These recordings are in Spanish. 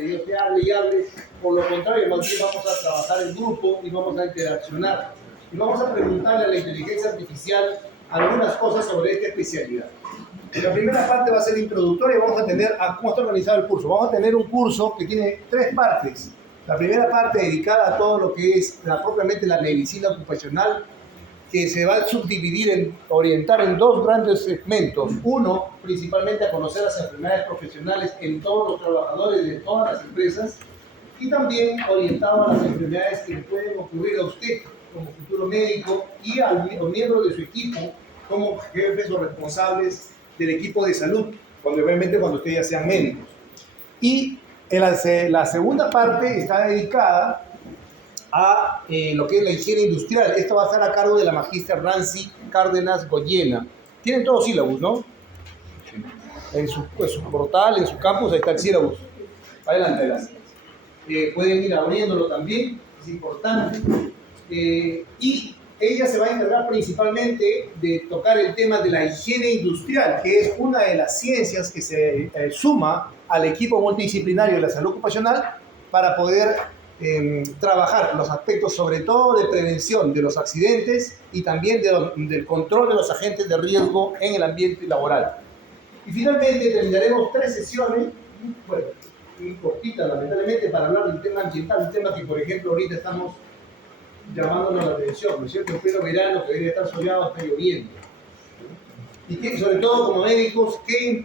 pedido que hable y hable. Por lo contrario, más bien vamos a trabajar en grupo y vamos a interaccionar. Y vamos a preguntarle a la inteligencia artificial algunas cosas sobre esta especialidad. La primera parte va a ser introductoria y vamos a tener cómo está organizado el curso. Vamos a tener un curso que tiene 3 partes. La primera parte dedicada a todo lo que es propiamente la medicina ocupacional, que se va a subdividir, orientar en 2 grandes segmentos. Uno, principalmente a conocer las enfermedades profesionales en todos los trabajadores de todas las empresas, y también orientado a las enfermedades que le pueden ocurrir a usted como futuro médico y a los miembros de su equipo como jefes o responsables del equipo de salud, obviamente cuando ustedes ya sean médicos. Y la segunda parte está dedicada a lo que es la higiene industrial. Esto va a estar a cargo de la magíster Nancy Cárdenas Goyena. Tienen todos sílabus, ¿no? En su portal, en su campus, ahí está el sílabus. Adelante. Pueden ir abriéndolo también, es importante. Y ella se va a encargar principalmente de tocar el tema de la higiene industrial, que es una de las ciencias que se suma al equipo multidisciplinario de la salud ocupacional para poder trabajar los aspectos sobre todo de prevención de los accidentes y también del control de los agentes de riesgo en el ambiente laboral. Y finalmente terminaremos 3 sesiones, bueno, muy cortitas lamentablemente, para hablar del tema ambiental, un tema que por ejemplo ahorita estamos llamándonos la atención, ¿no es cierto? En pleno verano, que debería estar soleado, está lloviendo. Y que, sobre todo como médicos, ¿qué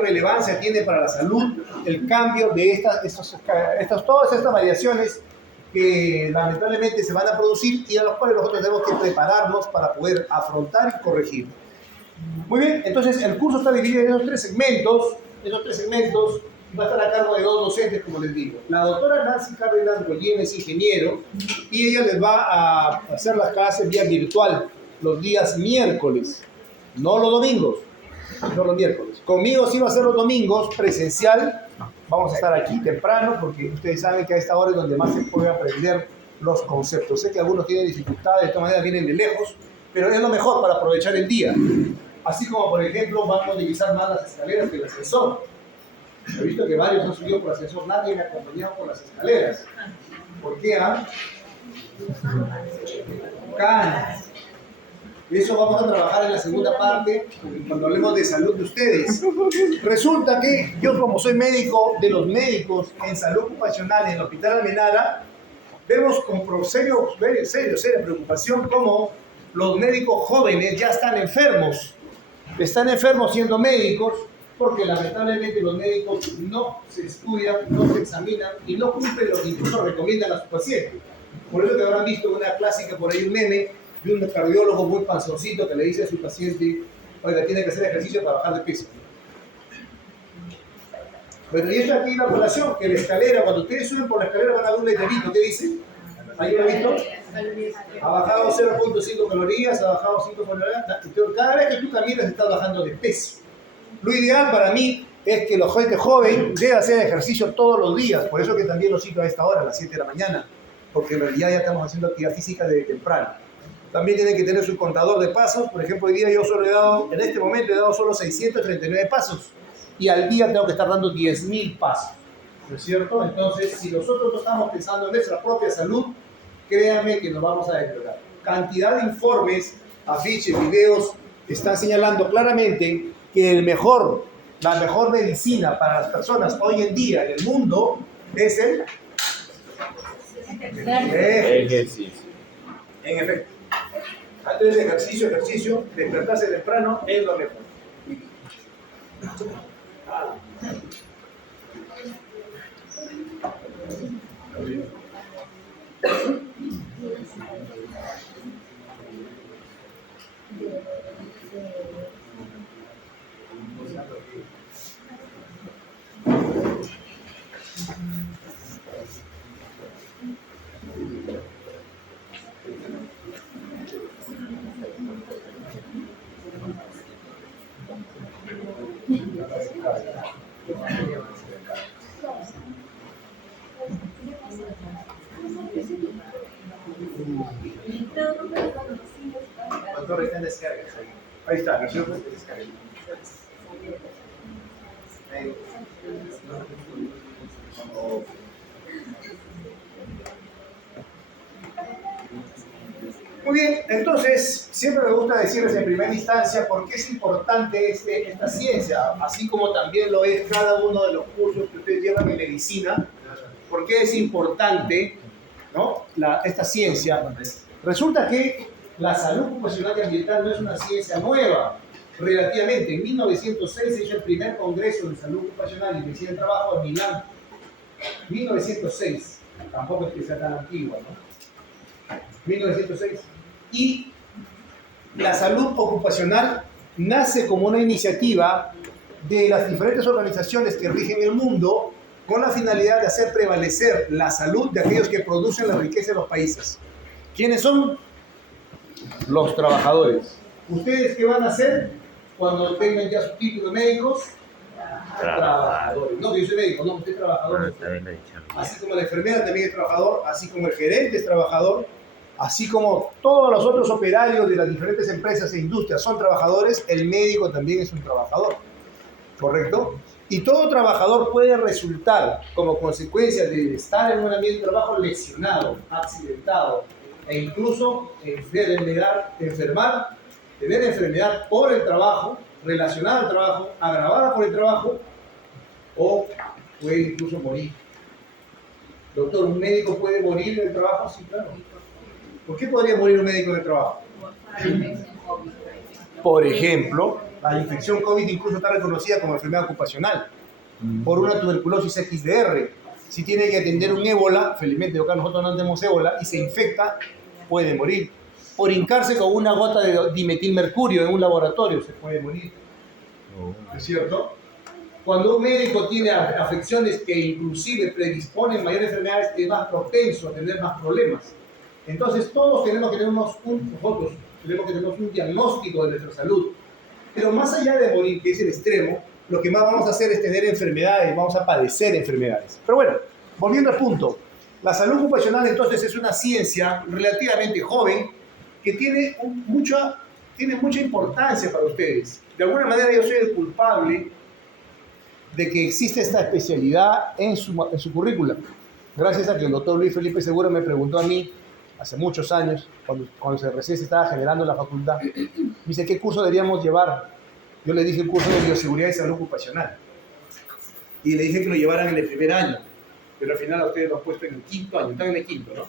relevancia tiene para la salud el cambio de todas estas variaciones que lamentablemente se van a producir y a los cuales nosotros tenemos que prepararnos para poder afrontar y corregir? Muy bien, entonces el curso está dividido en esos 3 segmentos. Esos 3 segmentos va a estar a cargo de 2 docentes, como les digo. La doctora Nancy Cárdenas Goyena es ingeniero y ella les va a hacer las clases vía virtual los días miércoles, no los domingos, no los miércoles. Conmigo sí va a ser los domingos, presencial. Vamos a estar aquí temprano porque ustedes saben que a esta hora es donde más se puede aprender los conceptos. Sé que algunos tienen dificultades, de todas maneras vienen de lejos, pero es lo mejor para aprovechar el día. Así como, por ejemplo, vamos a utilizar más las escaleras que el ascensor. He visto que varios han subido por ascensor, nadie me ha acompañado por las escaleras. ¿Por qué? Canas. Eso vamos a trabajar en la segunda parte, cuando hablemos de salud de ustedes. Resulta que yo, como soy médico de los médicos en salud ocupacional en el Hospital Almenara, vemos con seria preocupación cómo los médicos jóvenes ya están enfermos. Están enfermos siendo médicos porque lamentablemente los médicos no se estudian, no se examinan y no cumplen lo que incluso recomiendan a sus pacientes. Por eso que habrán visto una clásica por ahí, un meme de un cardiólogo muy panzoncito que le dice a su paciente: oiga, tiene que hacer ejercicio para bajar de peso. Bueno, y esto aquí la población, que la escalera, cuando ustedes suben por la escalera van a ver un letrerito, ¿qué dice? ¿Ahí lo han visto? Ha bajado 0.5 calorías, ha bajado 5 calorías. Cada vez que tú caminas estás bajando de peso. Lo ideal para mí es que la gente joven debe hacer ejercicio todos los días. Por eso que también lo cito a esta hora, a las 7 de la mañana. Porque en realidad ya estamos haciendo actividad física desde temprano. También tienen que tener su contador de pasos. Por ejemplo, hoy día yo solo he dado, en este momento he dado solo 639 pasos. Y al día tengo que estar dando 10.000 pasos. ¿No es cierto? Entonces, si nosotros no estamos pensando en nuestra propia salud, créanme que nos vamos a deteriorar. Cantidad de informes, afiches, videos, están señalando claramente que la mejor medicina para las personas hoy en día en el mundo es el ejercicio. En efecto. Antes del ejercicio, despertarse temprano es lo mejor. Ahí está, ¿no? bien, entonces, siempre me gusta decirles en primera instancia por qué es importante esta ciencia, así como también lo es cada uno de los cursos que ustedes llevan en medicina, por qué es importante, ¿no?, esta ciencia. Resulta que la salud ocupacional y ambiental no es una ciencia nueva, relativamente. En 1906 se hizo el primer Congreso de Salud Ocupacional y Medicina del Trabajo en Milán. 1906, tampoco es que sea tan antigua, ¿no? 1906. Y la salud ocupacional nace como una iniciativa de las diferentes organizaciones que rigen el mundo con la finalidad de hacer prevalecer la salud de aquellos que producen la riqueza de los países. ¿Quiénes son? Los trabajadores. ¿Ustedes qué van a hacer cuando tengan ya sus títulos médicos? Trabajadores. No, que yo soy médico, no, usted es trabajador. Así como la enfermera también es trabajador, así como el gerente es trabajador, así como todos los otros operarios de las diferentes empresas e industrias son trabajadores, el médico también es un trabajador, ¿correcto? Y todo trabajador puede resultar como consecuencia de estar en un ambiente de trabajo lesionado, accidentado, e incluso enfermar, tener enfermedad por el trabajo, relacionada al trabajo, agravada por el trabajo, o puede incluso morir. Doctor, ¿un médico puede morir en el trabajo? Sí, claro. ¿Por qué podría morir un médico en el trabajo? Por ejemplo, la infección COVID incluso está reconocida como enfermedad ocupacional por una tuberculosis XDR. Si tiene que atender un ébola, felizmente acá nosotros no tenemos ébola, y se infecta, puede morir. Por hincarse con una gota de dimetilmercurio en un laboratorio, se puede morir. ¿Es cierto? Cuando un médico tiene afecciones que inclusive predisponen mayores enfermedades, es más propenso a tener más problemas. Entonces todos tenemos que tener un diagnóstico de nuestra salud. Pero más allá de morir, que es el extremo, lo que más vamos a hacer es tener enfermedades, vamos a padecer enfermedades. Pero bueno, volviendo al punto, la salud ocupacional entonces es una ciencia relativamente joven que tiene mucha importancia para ustedes. De alguna manera yo soy el culpable de que existe esta especialidad en su currícula. Gracias a que el doctor Luis Felipe Segura me preguntó a mí, hace muchos años, cuando recién se estaba generando la facultad, me dice, ¿qué curso deberíamos llevar? Yo le dije el curso de bioseguridad y salud ocupacional. Y le dije que lo llevaran en el primer año, pero al final a ustedes lo han puesto en el quinto año, están en el quinto, ¿no?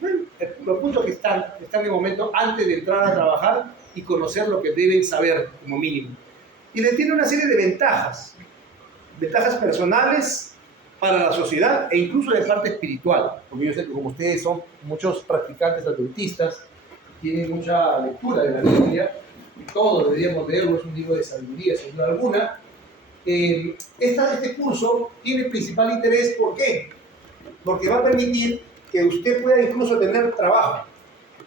Bueno, los puntos que están en el momento antes de entrar a trabajar y conocer lo que deben saber como mínimo. Y le tiene una serie de ventajas personales para la sociedad e incluso de parte espiritual, porque yo sé que como ustedes son muchos practicantes adventistas, tienen mucha lectura de la Biblia, y todos deberíamos leerlo, es un libro de sabiduría sin duda alguna. Este curso tiene principal interés, ¿por qué? Porque va a permitir que usted pueda incluso tener trabajo.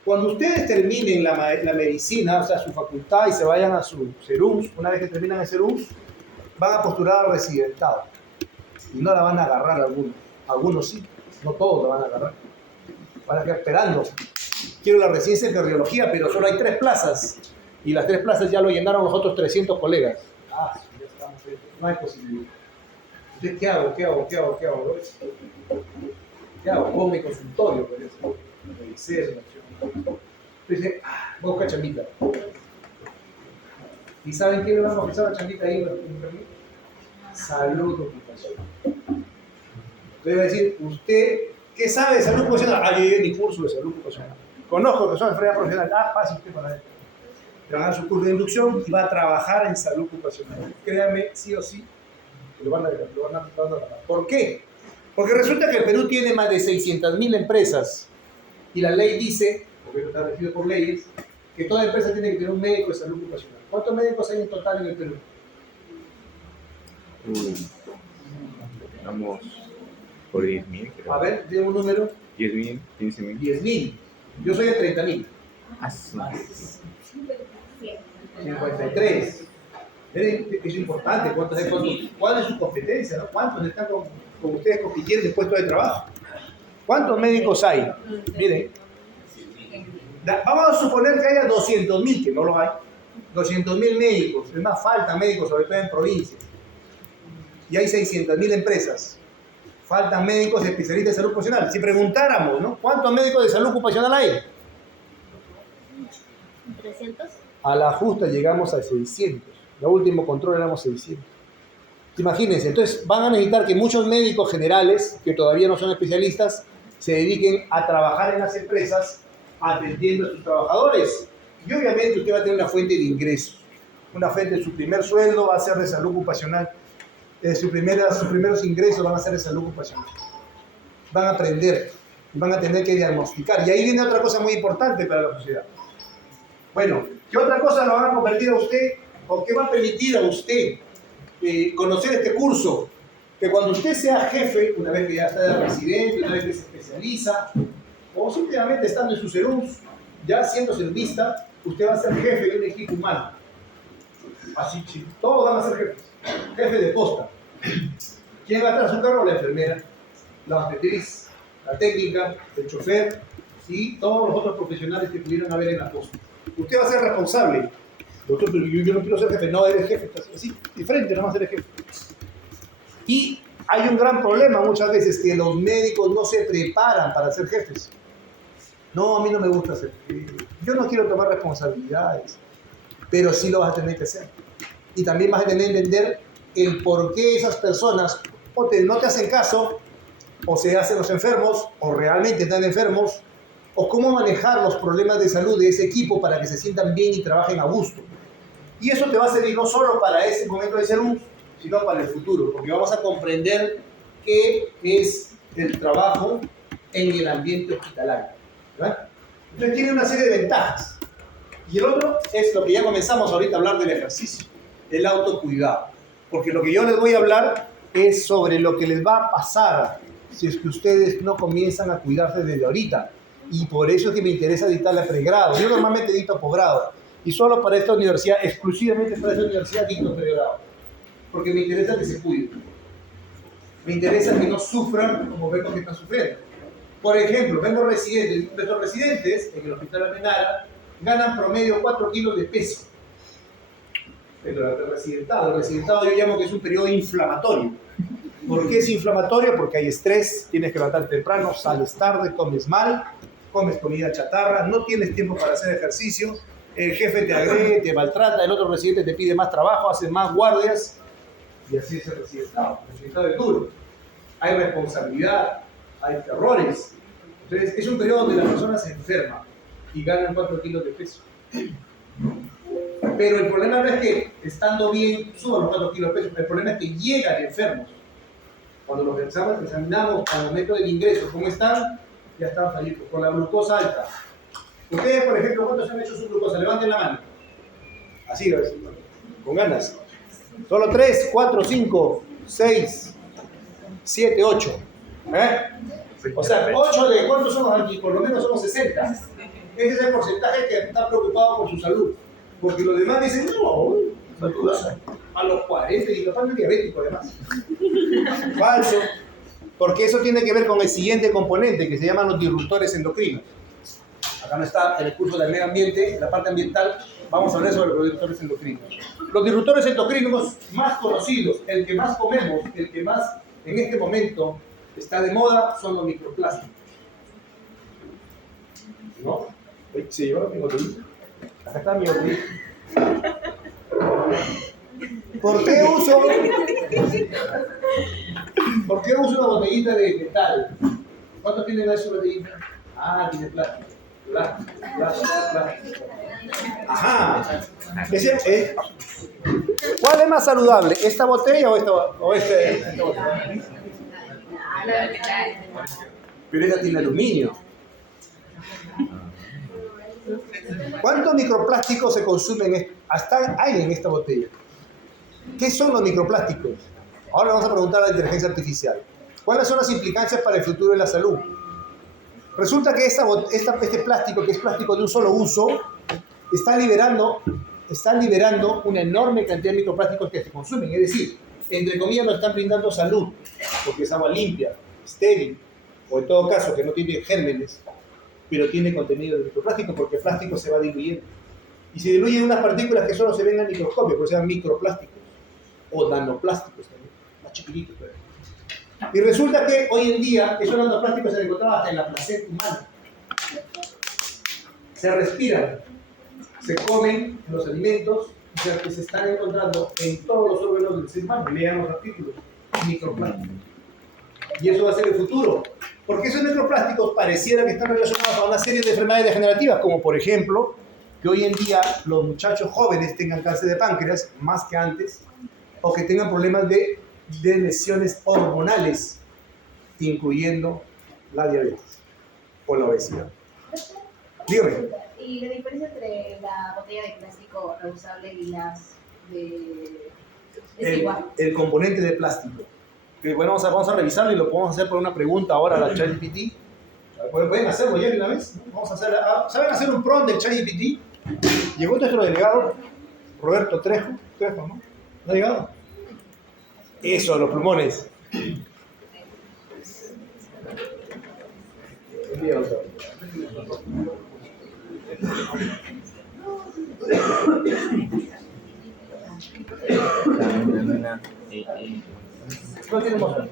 Cuando ustedes terminen la medicina, o sea, su facultad, y se vayan a su CERUMS, una vez que terminan el CERUMS, van a postular al residentado. Y no la van a agarrar algunos sí, no todos la van a agarrar. Van a quedar esperando. Quiero la residencia en cardiología, pero solo hay 3 plazas. Y las 3 plazas ya lo llenaron los otros 300 colegas. Ya estamos, no hay posibilidad. Entonces, ¿qué hago? ¿Qué hago? Pongo mi consultorio, por eso. Entonces, voy a buscar chambita. ¿Y saben qué le vamos a ofrecer a la chambita ahí? Salud ocupacional. Entonces va a decir, ¿usted qué sabe de salud ocupacional? Yo llevé mi curso de salud ocupacional. Conozco que son enfermedad profesional. Pase usted para él. Le van a dar su curso de inducción y va a trabajar en salud ocupacional. Créanme, sí o sí, lo van a ganar. ¿Por qué? Porque resulta que el Perú tiene más de 600.000 empresas y la ley dice, porque esto está regido por leyes, que toda empresa tiene que tener un médico de salud ocupacional. ¿Cuántos médicos hay en total en el Perú? Vamos por 10.000, creo. A ver, de un número. 10.000, 15.000. 10.000. Yo soy de 30.000. Sí. 53. Es importante. ¿Cuál es su competencia? ¿No? ¿Cuántos están con ustedes compitiendo en puestos de trabajo? ¿Cuántos médicos hay? Miren. Vamos a suponer que haya 200.000, que no los hay. 200.000 médicos. Es más, faltan médicos, sobre todo en provincias. Y hay 600.000 empresas. Faltan médicos especialistas de salud ocupacional. Si preguntáramos, ¿no? ¿Cuántos médicos de salud ocupacional hay? 300. A la justa llegamos a 600. El último control éramos 600. Imagínense, entonces van a necesitar que muchos médicos generales, que todavía no son especialistas, se dediquen a trabajar en las empresas atendiendo a sus trabajadores. Y obviamente usted va a tener una fuente de ingresos. Una fuente de su primer sueldo va a ser de salud ocupacional. Sus primeros ingresos van a ser de salud ocupacional. Van a aprender, van a tener que diagnosticar. Y ahí viene otra cosa muy importante para la sociedad. Bueno, ¿qué otra cosa lo van a convertir a usted o qué va a permitir a usted conocer este curso? Que cuando usted sea jefe, una vez que ya está de residente, una vez que se especializa, o simplemente estando en su serús, ya siendo servista, usted va a ser jefe de un equipo humano. Así, todos van a ser jefes. Jefe de posta. ¿Quién va atrás de su carro? La enfermera, la obstetriz, la técnica, el chofer y todos los otros profesionales que pudieran haber en la posta. Usted va a ser responsable. Doctor, pero yo no quiero ser jefe. No, eres jefe. Así, de frente, nomás eres jefe. Y hay un gran problema muchas veces que los médicos no se preparan para ser jefes. No, a mí no me gusta ser jefe. Yo no quiero tomar responsabilidades. Pero sí lo vas a tener que hacer. Y también vas a tener que entender el por qué esas personas no te hacen caso, o se hacen los enfermos, o realmente están enfermos, o cómo manejar los problemas de salud de ese equipo para que se sientan bien y trabajen a gusto. Y eso te va a servir no solo para ese momento de salud, sino para el futuro, porque vamos a comprender qué es el trabajo en el ambiente hospitalario. ¿Verdad? Entonces tiene una serie de ventajas. Y el otro es lo que ya comenzamos ahorita a hablar del ejercicio, el autocuidado. Porque lo que yo les voy a hablar es sobre lo que les va a pasar si es que ustedes no comienzan a cuidarse desde ahorita. Y por eso es que me interesa dictar el pregrado. Yo normalmente dicto posgrado. Y solo para esta universidad, exclusivamente para esta universidad, dicto pregrado. Porque me interesa que se cuiden. Me interesa que no sufran como vemos que están sufriendo. Por ejemplo, nuestros residentes en el Hospital Almenara ganan promedio 4 kilos de peso. Pero el residentado yo llamo que es un periodo inflamatorio. ¿Por qué es inflamatorio? Porque hay estrés, tienes que levantarte temprano, sales tarde, comes mal, comes comida chatarra, no tienes tiempo para hacer ejercicio, el jefe te agrede, te maltrata, el otro residente te pide más trabajo, hace más guardias, y así es el residentado. El residentado es duro. Hay responsabilidad, hay errores. Entonces, es un periodo donde la persona se enferma y ganan 4 kilos de peso. Pero el problema no es que estando bien suban los 4 kilos de peso, el problema es que llegan enfermos. Cuando los examinamos al momento del ingreso, ¿cómo están? Ya están fallidos, con la glucosa alta. Ustedes, por ejemplo, ¿cuántos han hecho su glucosa? Levanten la mano. Así, con ganas. Solo 3, 4, 5, 6, 7, 8. O sea, 8 de cuántos somos aquí, por lo menos somos 60. Ese es el porcentaje que está preocupado por su salud. Porque los demás dicen, no, a los 40 y capaz no es diabético además. Falso. Porque eso tiene que ver con el siguiente componente que se llaman los disruptores endocrinos. Acá no está en el curso del medio ambiente, en la parte ambiental, vamos a hablar sobre los disruptores endocrinos. Los disruptores endocrinos más conocidos, el que más comemos, el que más en este momento está de moda, son los microplásticos. ¿No? ¿Se llevaron mi botellita? Acá está mi botellita. ¿Por qué uso una botellita de metal? ¿Cuántos tienen ahí su botellita? Ah, tiene plástico. Plástico. Ajá. ¿Cuál es más saludable? ¿Esta botella o esta botella? Pero esta tiene aluminio. ¿Cuántos microplásticos se consumen hay en esta botella? ¿Qué son los microplásticos? Ahora vamos a preguntar a la inteligencia artificial. ¿Cuáles son las implicancias para el futuro de la salud? Resulta que este plástico, que es plástico de un solo uso, está liberando una enorme cantidad de microplásticos que se consumen. Es decir, entre comillas nos están brindando salud, porque es agua limpia, estéril, o en todo caso que no tiene gérmenes, pero tiene contenido de microplástico porque el plástico se va diluyendo. Y se diluyen unas partículas que solo se ven al microscopio, por eso se llaman microplásticos, o nanoplásticos también, más chiquititos. Y resulta que hoy en día esos nanoplásticos se encontraban hasta en la placenta humana. Se respiran. se comen los alimentos que se están encontrando en todos los órganos del ser humano. Lean los artículos, microplásticos. Y eso va a ser el futuro. Porque esos microplásticos pareciera que están relacionados a una serie de enfermedades degenerativas, como por ejemplo, que hoy en día los muchachos jóvenes tengan cáncer de páncreas más que antes, o que tengan problemas de lesiones hormonales, incluyendo la diabetes o la obesidad. Dígame. ¿Y la diferencia entre la botella de plástico reusable y las de... es igual? El componente de plástico. Bueno, vamos a revisarlo y lo podemos hacer por una pregunta ahora a la ChatGPT. ¿Pueden hacerlo ya de una vez? Vamos a hacer, ¿saben hacer un prompt del ChatGPT? Llegó nuestro delegado, Roberto Trejo, ¿no? ¿No ha llegado? Eso, los pulmones. No tiene motor.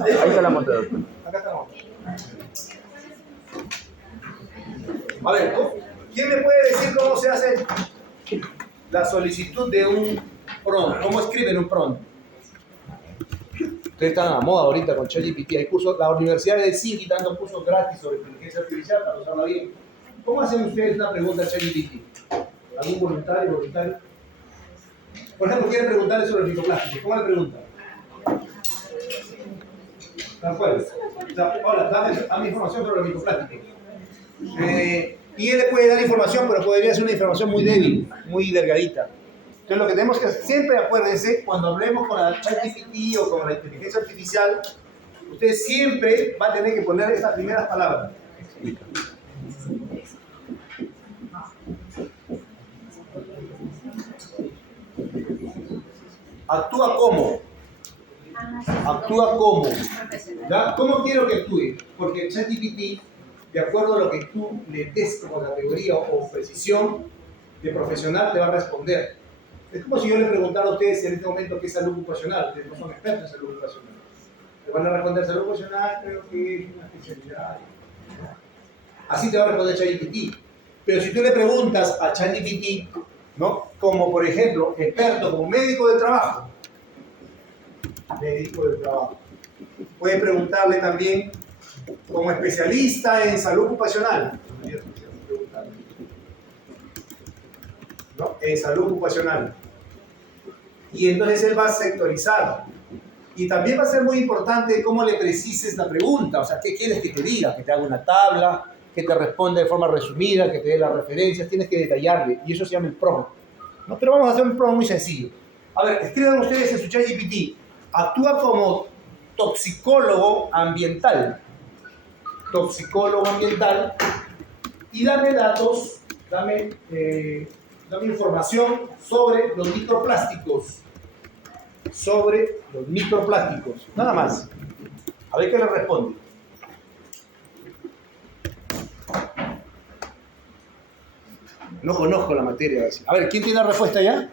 Ahí está la moto. Acá está la moto. A ver, ¿quién me puede decir cómo se hace la solicitud de un prompt? ¿Cómo escriben un prompt? Ustedes están a la moda ahorita con ChatGPT. Hay cursos, la Universidad de Helsinki dando cursos gratis sobre inteligencia artificial para usarla bien. ¿Cómo hacen ustedes una pregunta a ChatGPT? ¿Algún voluntario? Por ejemplo, quieren preguntarle sobre el microplástico. ¿Cómo le preguntan? ¿De acuerdo? Hola, dame información sobre el microplástico. Y él le puede dar información, pero podría ser una información muy débil, muy delgadita. Entonces, lo que tenemos que hacer, siempre acuérdense, cuando hablemos con la ChatGPT o con la inteligencia artificial, usted siempre va a tener que poner estas primeras palabras. Explica. Actúa como. Actúa como. ¿Ya? ¿Cómo quiero que actúe? Porque el ChatGPT, de acuerdo a lo que tú le des como categoría o precisión de profesional, te va a responder. Es como si yo le preguntara a ustedes en este momento qué es salud ocupacional. Ustedes no son expertos en salud ocupacional. Te van a responder salud ocupacional, creo que es una especialidad. Así te va a responder ChatGPT. Pero si tú le preguntas a ChatGPT, ¿no? Como por ejemplo, experto, como médico del trabajo. Médico del trabajo. Puedes preguntarle también como especialista en salud ocupacional. ¿No? En salud ocupacional. Y entonces él va a sectorizar. Y también va a ser muy importante cómo le precises la pregunta. O sea, ¿qué quieres que te diga? Que te haga una tabla, que te responda de forma resumida, que te dé las referencias. Tienes que detallarle. Y eso se llama el prompt. ¿No? Pero vamos a hacer un prompt muy sencillo. A ver, escriban ustedes en su ChatGPT. Actúa como toxicólogo ambiental. Toxicólogo ambiental. Y dame datos, dame información sobre los microplásticos. Sobre los microplásticos. Nada más. A ver qué le responde. No conozco la materia. A ver, ¿quién tiene la respuesta ya?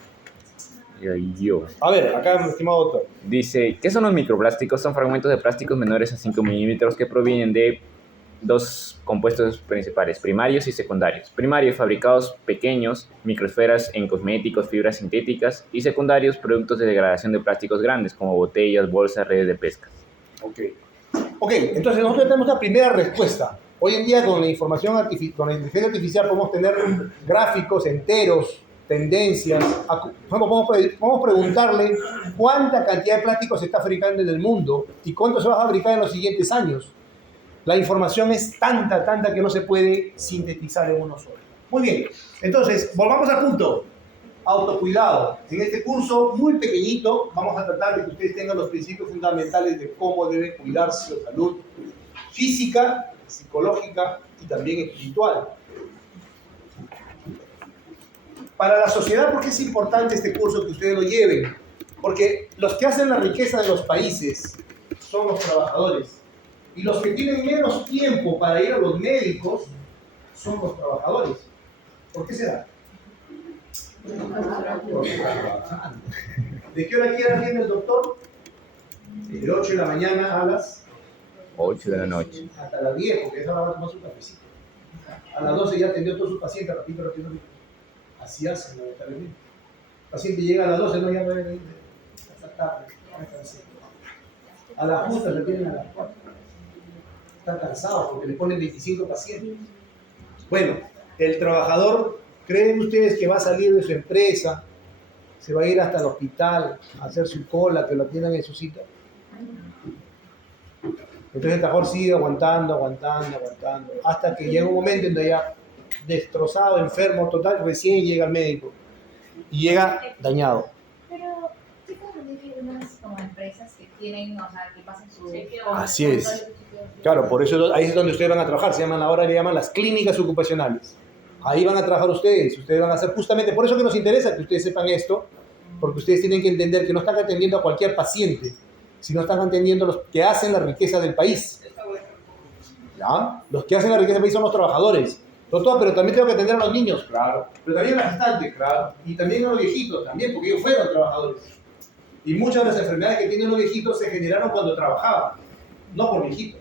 Yo. A ver, acá, mi estimado doctor. Dice, ¿qué son los microplásticos? Son fragmentos de plásticos menores a 5 milímetros que provienen de dos compuestos principales, primarios y secundarios. Primarios, fabricados pequeños, microesferas en cosméticos, fibras sintéticas, y secundarios, productos de degradación de plásticos grandes, como botellas, bolsas, redes de pesca. Ok, entonces nosotros tenemos la primera respuesta. Hoy en día con la información con la inteligencia artificial podemos tener gráficos enteros, tendencias. Podemos preguntarle cuánta cantidad de plástico se está fabricando en el mundo y cuánto se va a fabricar en los siguientes años. La información es tanta que no se puede sintetizar en uno solo. Muy bien, entonces, volvamos al punto. Autocuidado. En este curso muy pequeñito vamos a tratar de que ustedes tengan los principios fundamentales de cómo deben cuidarse su salud física, psicológica y también espiritual. Para la sociedad, ¿por qué es importante este curso que ustedes lo lleven? Porque los que hacen la riqueza de los países son los trabajadores. Y los que tienen menos tiempo para ir a los médicos son los trabajadores. ¿Por qué será? ¿De qué hora viene el doctor? De 8 de la mañana a las 8 de la noche. hasta las 10, porque esa hora va a tomar su cafecito. A las 12 ya atendió a todos sus pacientes, repito. Así hacen, lamentablemente. El paciente llega a las 12, no, ya no debe ir hasta tarde, ya está cansado. A la justa le tienen a las 4. Está cansado porque le ponen 25 pacientes. Bueno, el trabajador, ¿creen ustedes que va a salir de su empresa, se va a ir hasta el hospital a hacer su cola, que lo atiendan en su cita? Entonces el trabajador sigue aguantando, hasta que llega un momento en donde ya destrozado, enfermo total, recién llega el médico y llega dañado. Pero, ¿qué pasa? Hay unas como empresas que tienen, o sea, que pasan su... Así es. Claro, por eso ahí es donde ustedes van a trabajar, ahora le llaman las clínicas ocupacionales. Ahí van a trabajar ustedes van a hacer justamente, por eso que nos interesa que ustedes sepan esto, porque ustedes tienen que entender que no están atendiendo a cualquier paciente, sino están atendiendo a los que hacen la riqueza del país. ¿Ya? Los que hacen la riqueza del país son los trabajadores. Doctor, pero también tengo que atender a los niños, claro. Pero también a las gestantes, claro. Y también a los viejitos, también, porque ellos fueron trabajadores. Y muchas de las enfermedades que tienen los viejitos se generaron cuando trabajaban, no por viejitos.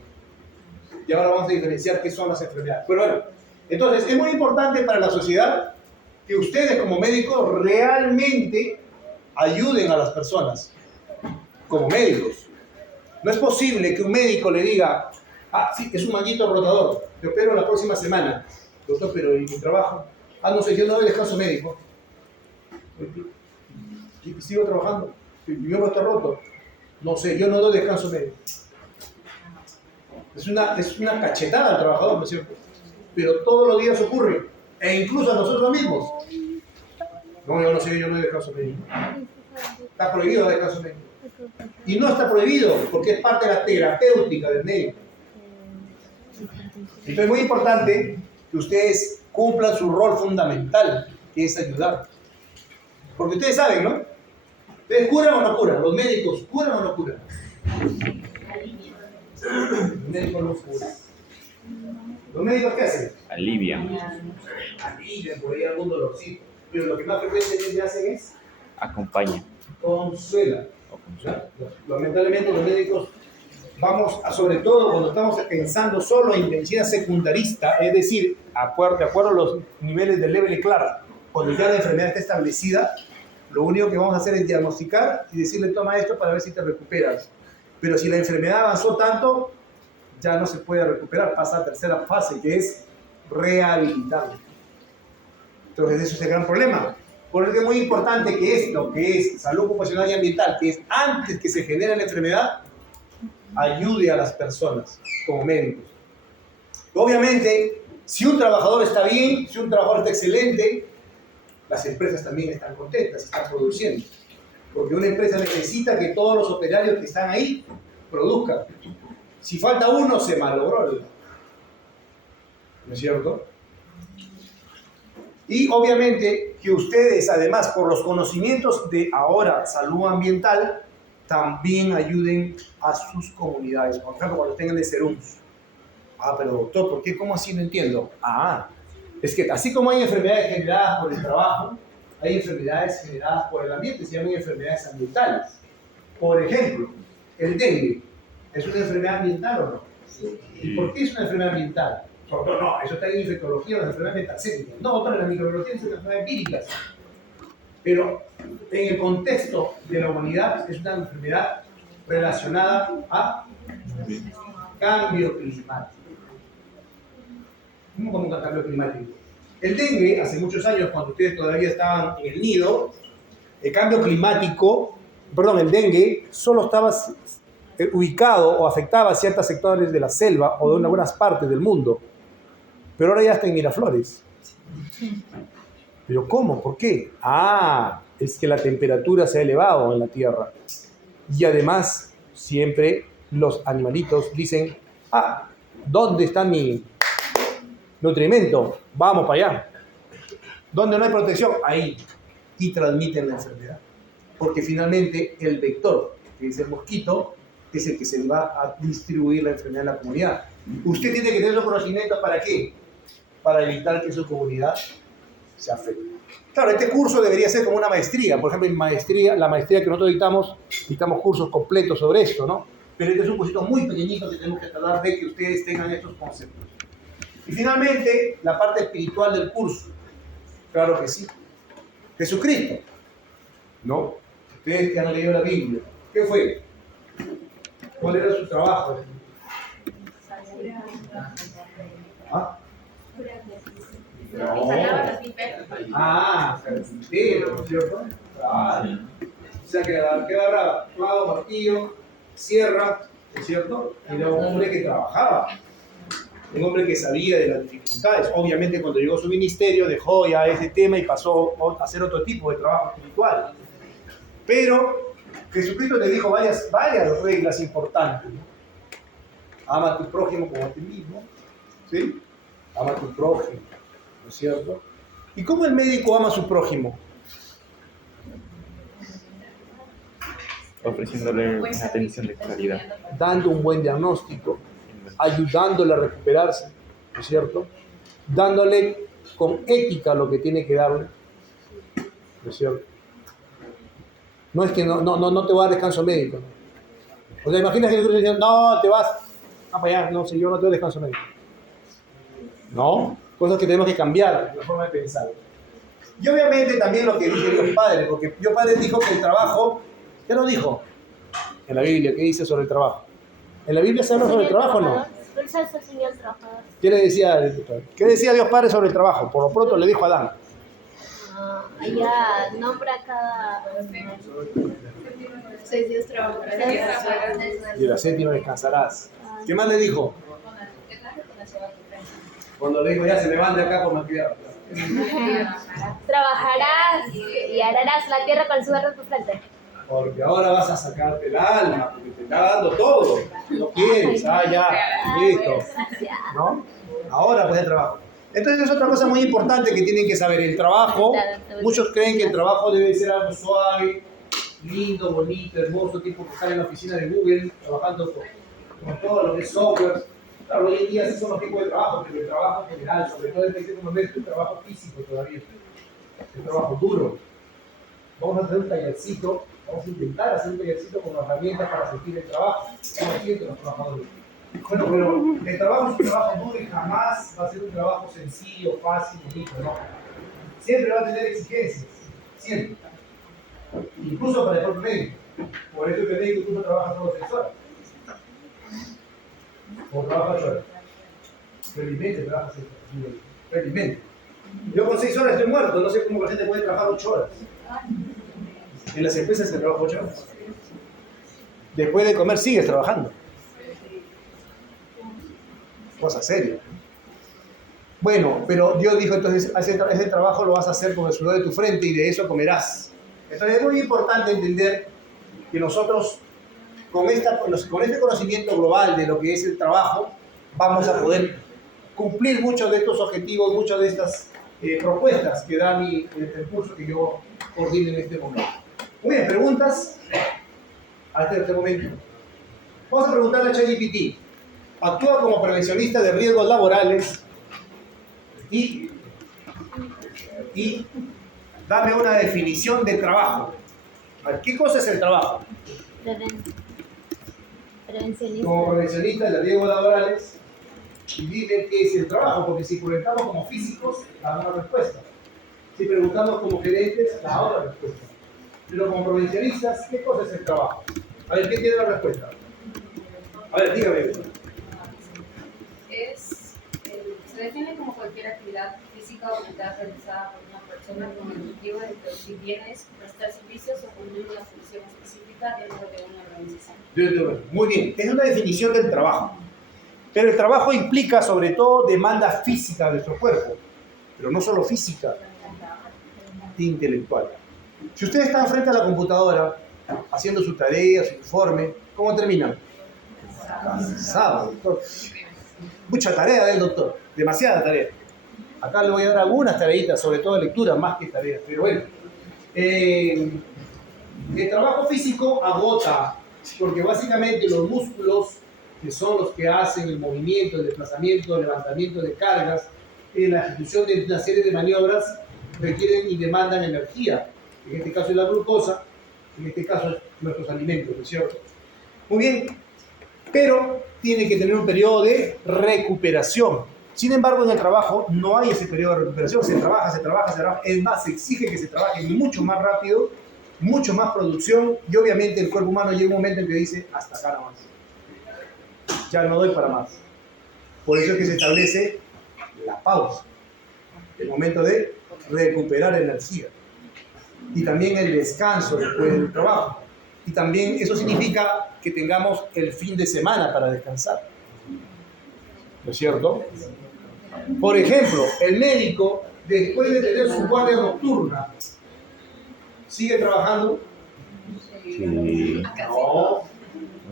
Y ahora vamos a diferenciar qué son las enfermedades. Pero bueno, entonces es muy importante para la sociedad que ustedes como médicos realmente ayuden a las personas, como médicos. No es posible que un médico le diga, sí, es un manguito rotador, te opero la próxima semana. Doctor, pero ¿y mi trabajo? No sé, yo no doy descanso médico. ¿Y sigo trabajando? Mi miembro está roto. No sé, yo no doy descanso médico. Es una cachetada al trabajador, ¿no es cierto? Pero todos los días ocurre, e incluso a nosotros mismos. No, yo no sé, yo no doy descanso médico. Está prohibido el descanso médico. Y no está prohibido, porque es parte de la terapéutica del médico. Entonces es muy importante que ustedes cumplan su rol fundamental, que es ayudar. Porque ustedes saben, ¿no? ¿Ustedes curan o no curan? ¿Los médicos curan o no curan? Los médicos no curan. ¿Los médicos qué hacen? Alivian. Alivian por ahí algún dolorcito. Pero lo que más frecuentemente hacen es Acompañan. consuelan. ¿Ya? Lamentablemente los médicos vamos a, sobre todo cuando estamos pensando solo en medicina secundarista, es decir, de acuerdo a los niveles de level y claro, cuando ya la enfermedad está establecida, lo único que vamos a hacer es diagnosticar y decirle toma esto para ver si te recuperas. Pero si la enfermedad avanzó tanto, ya no se puede recuperar, pasa a la tercera fase, que es rehabilitar. Entonces ese es el gran problema. Por eso es muy importante que esto, que es salud ocupacional y ambiental, que es antes que se genere la enfermedad, ayude a las personas como médicos. Obviamente, si un trabajador está bien, si un trabajador está excelente, las empresas también están contentas, están produciendo. Porque una empresa necesita que todos los operarios que están ahí produzcan. Si falta uno, se malogró. ¿No es cierto? Y obviamente que ustedes, además, por los conocimientos de ahora salud ambiental, también ayuden a sus comunidades. Por ejemplo, cuando tengan de serums. Pero doctor, ¿por qué? ¿Cómo así? No entiendo. Es que así como hay enfermedades generadas por el trabajo, hay enfermedades generadas por el ambiente, se llaman enfermedades ambientales. Por ejemplo, el dengue. ¿Es una enfermedad ambiental o no? Sí. ¿Y por qué es una enfermedad ambiental? Doctor, no, eso está en infectología, las enfermedades metacéticas. No, doctor, en la microbiología son enfermedades empíricas. Pero en el contexto de la humanidad es una enfermedad relacionada a cambio climático. ¿Cómo con un cambio climático? El dengue, hace muchos años, cuando ustedes todavía estaban en el nido, el dengue solo estaba ubicado o afectaba a ciertos sectores de la selva o de algunas partes del mundo. Pero ahora ya está en Miraflores. ¿Pero cómo? ¿Por qué? Es que la temperatura se ha elevado en la Tierra. Y además, siempre los animalitos dicen, ¿dónde está mi nutrimento? Vamos para allá. ¿Dónde no hay protección? Ahí. Y transmiten la enfermedad. Porque finalmente el vector, que es el mosquito, es el que se va a distribuir la enfermedad en la comunidad. Usted tiene que tener los conocimientos ¿para qué? Para evitar que su comunidad se afecte. Claro, este curso debería ser como una maestría. Por ejemplo, la maestría que nosotros dictamos cursos completos sobre esto, ¿no? Pero este es un cursito muy pequeñito que tenemos que tratar de que ustedes tengan estos conceptos. Y finalmente, la parte espiritual del curso. Claro que sí. Jesucristo, ¿no? Ustedes que han leído la Biblia, ¿qué fue? ¿Cuál era su trabajo? ¿Ah? No. Carpintero, ¿cierto? Claro. O sea, que agarraba clavo, martillo, sierra, ¿no es cierto? Era un hombre que trabajaba, un hombre que sabía de las dificultades. Obviamente, cuando llegó a su ministerio, dejó ya ese tema y pasó a hacer otro tipo de trabajo espiritual. Pero Jesucristo le dijo varias reglas importantes, ¿no? Ama a tu prójimo como a ti mismo, ¿sí? Ama a tu prójimo, ¿no es cierto? ¿Y cómo el médico ama a su prójimo? Ofreciéndole una atención de calidad. Dando un buen diagnóstico, ayudándole a recuperarse, ¿no es cierto? Dándole con ética lo que tiene que darle, ¿no es cierto? No es que no te va a dar descanso médico, ¿no? O sea, imagina que el doctor dice, no, te vas para allá, no, señor, no te doy descanso médico. No, cosas que tenemos que cambiar, la forma de pensar. Y obviamente también lo que dice Dios Padre, porque Dios Padre dijo que el trabajo, ¿qué lo dijo? En la Biblia, ¿qué dice sobre el trabajo? ¿En la Biblia se habla sobre el trabajo o no? ¿Qué le decía Dios Padre? ¿Qué decía Dios Padre sobre el trabajo? Por lo pronto le dijo a Adán. Ya nombra cada 6 días trabajarás Y la séptima descansarás. ¿Qué más le dijo? Cuando le dijo, ya se me van de acá por malcriado. Trabajarás y ararás la tierra con el sudor de tu frente. Porque ahora vas a sacarte el alma, porque te está dando todo. Lo quieres, ya, listo. ¿No? Ahora pues el trabajo. Entonces es otra cosa muy importante que tienen que saber. El trabajo, muchos creen que el trabajo debe ser algo suave, lindo, bonito, hermoso, tipo que estar en la oficina de Google, trabajando con todo lo que es software. Claro, hoy en día sí son los tipos de trabajo, pero el trabajo en general, sobre todo en este momento, el trabajo físico todavía, el trabajo duro. Vamos a hacer un tallercito, vamos a intentar hacer un tallercito con herramientas para sentir el trabajo. ¿Cómo sienten los trabajadores? Bueno, pero el trabajo es un trabajo duro y jamás va a ser un trabajo sencillo, fácil, bonito, ¿no? Siempre va a tener exigencias, siempre. Incluso para el propio médico. Por eso el médico incluso trabaja solo 6 horas. O trabaja 8 horas. Felizmente trabaja 6 horas. Felizmente. Yo con 6 horas estoy muerto, no sé cómo la gente puede trabajar 8 horas. En las empresas se trabaja 8 horas. Después de comer sigues trabajando. Cosa seria. Bueno, pero Dios dijo entonces, ese trabajo lo vas a hacer con el sudor de tu frente y de eso comerás. Entonces es muy importante entender que nosotros con este conocimiento global de lo que es el trabajo vamos a poder cumplir muchos de estos objetivos, muchas de estas propuestas que da el curso que yo coordino en este momento. Muy bien, preguntas hasta este momento. Vamos a preguntarle a ChatGPT. Actúa como prevencionista de riesgos laborales y dame una definición de trabajo. A ver, ¿qué cosa es el trabajo? Prevencionista. Como prevencionista de riesgos laborales, y dime qué es el trabajo, porque si preguntamos como físicos, da una respuesta. Si preguntamos como gerentes, da otra respuesta. Pero como prevencionistas, ¿qué cosa es el trabajo? A ver, ¿quién tiene la respuesta? A ver, dígame. Se define como cualquier actividad física o mental realizada por una persona con el objetivo de producir bienes, prestar servicios o cumplir una función específica dentro de una organización. Muy bien, es una definición del trabajo. Pero el trabajo implica sobre todo demanda física de nuestro cuerpo, pero no solo física, intelectual. Si ustedes están frente a la computadora haciendo su tarea, su informe, ¿cómo terminan? Cansado, doctor. Mucha tarea del doctor, demasiada tarea. Acá le voy a dar algunas tareitas, sobre todo lectura, más que tareas, pero bueno. El trabajo físico agota, porque básicamente los músculos, que son los que hacen el movimiento, el desplazamiento, el levantamiento de cargas, en la ejecución de una serie de maniobras, requieren y demandan energía. En este caso es la glucosa, en este caso es nuestros alimentos, ¿no es cierto? Muy bien, pero tiene que tener un periodo de recuperación. Sin embargo, en el trabajo no hay ese periodo de recuperación, se trabaja. Es más, se exige que se trabaje mucho más rápido, mucho más producción, y obviamente el cuerpo humano llega un momento en que dice, hasta acá nomás. Ya no doy para más. Por eso es que se establece la pausa, el momento de recuperar energía. Y también el descanso después del trabajo. Y también eso significa que tengamos el fin de semana para descansar. ¿No es cierto? Por ejemplo, el médico, después de tener su guardia nocturna, ¿sigue trabajando? Sí, No.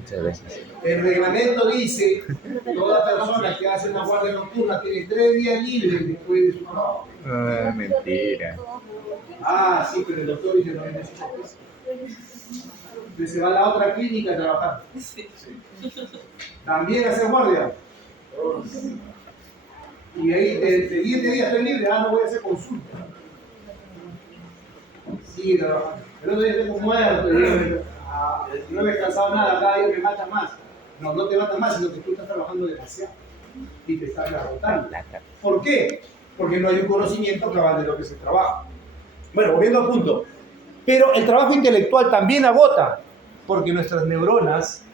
muchas veces. El reglamento dice que toda persona que hace una guardia nocturna tiene 3 días libres después de su trabajo. Ah, mentira. Ah, sí, pero el doctor dice no necesito. Entonces se va a la otra clínica a trabajar. También hacer guardia. Y ahí el siguiente día estoy libre, no voy a hacer consulta. Sigue trabajando. El otro día estoy muerto, no he descansado nada, cada día me mata más. No, no te mata más, sino que tú estás trabajando demasiado y te estás agotando. ¿Por qué? Porque no hay un conocimiento cabal de lo que se trabaja. Bueno, volviendo al punto. Pero el trabajo intelectual también agota, porque nuestras neuronas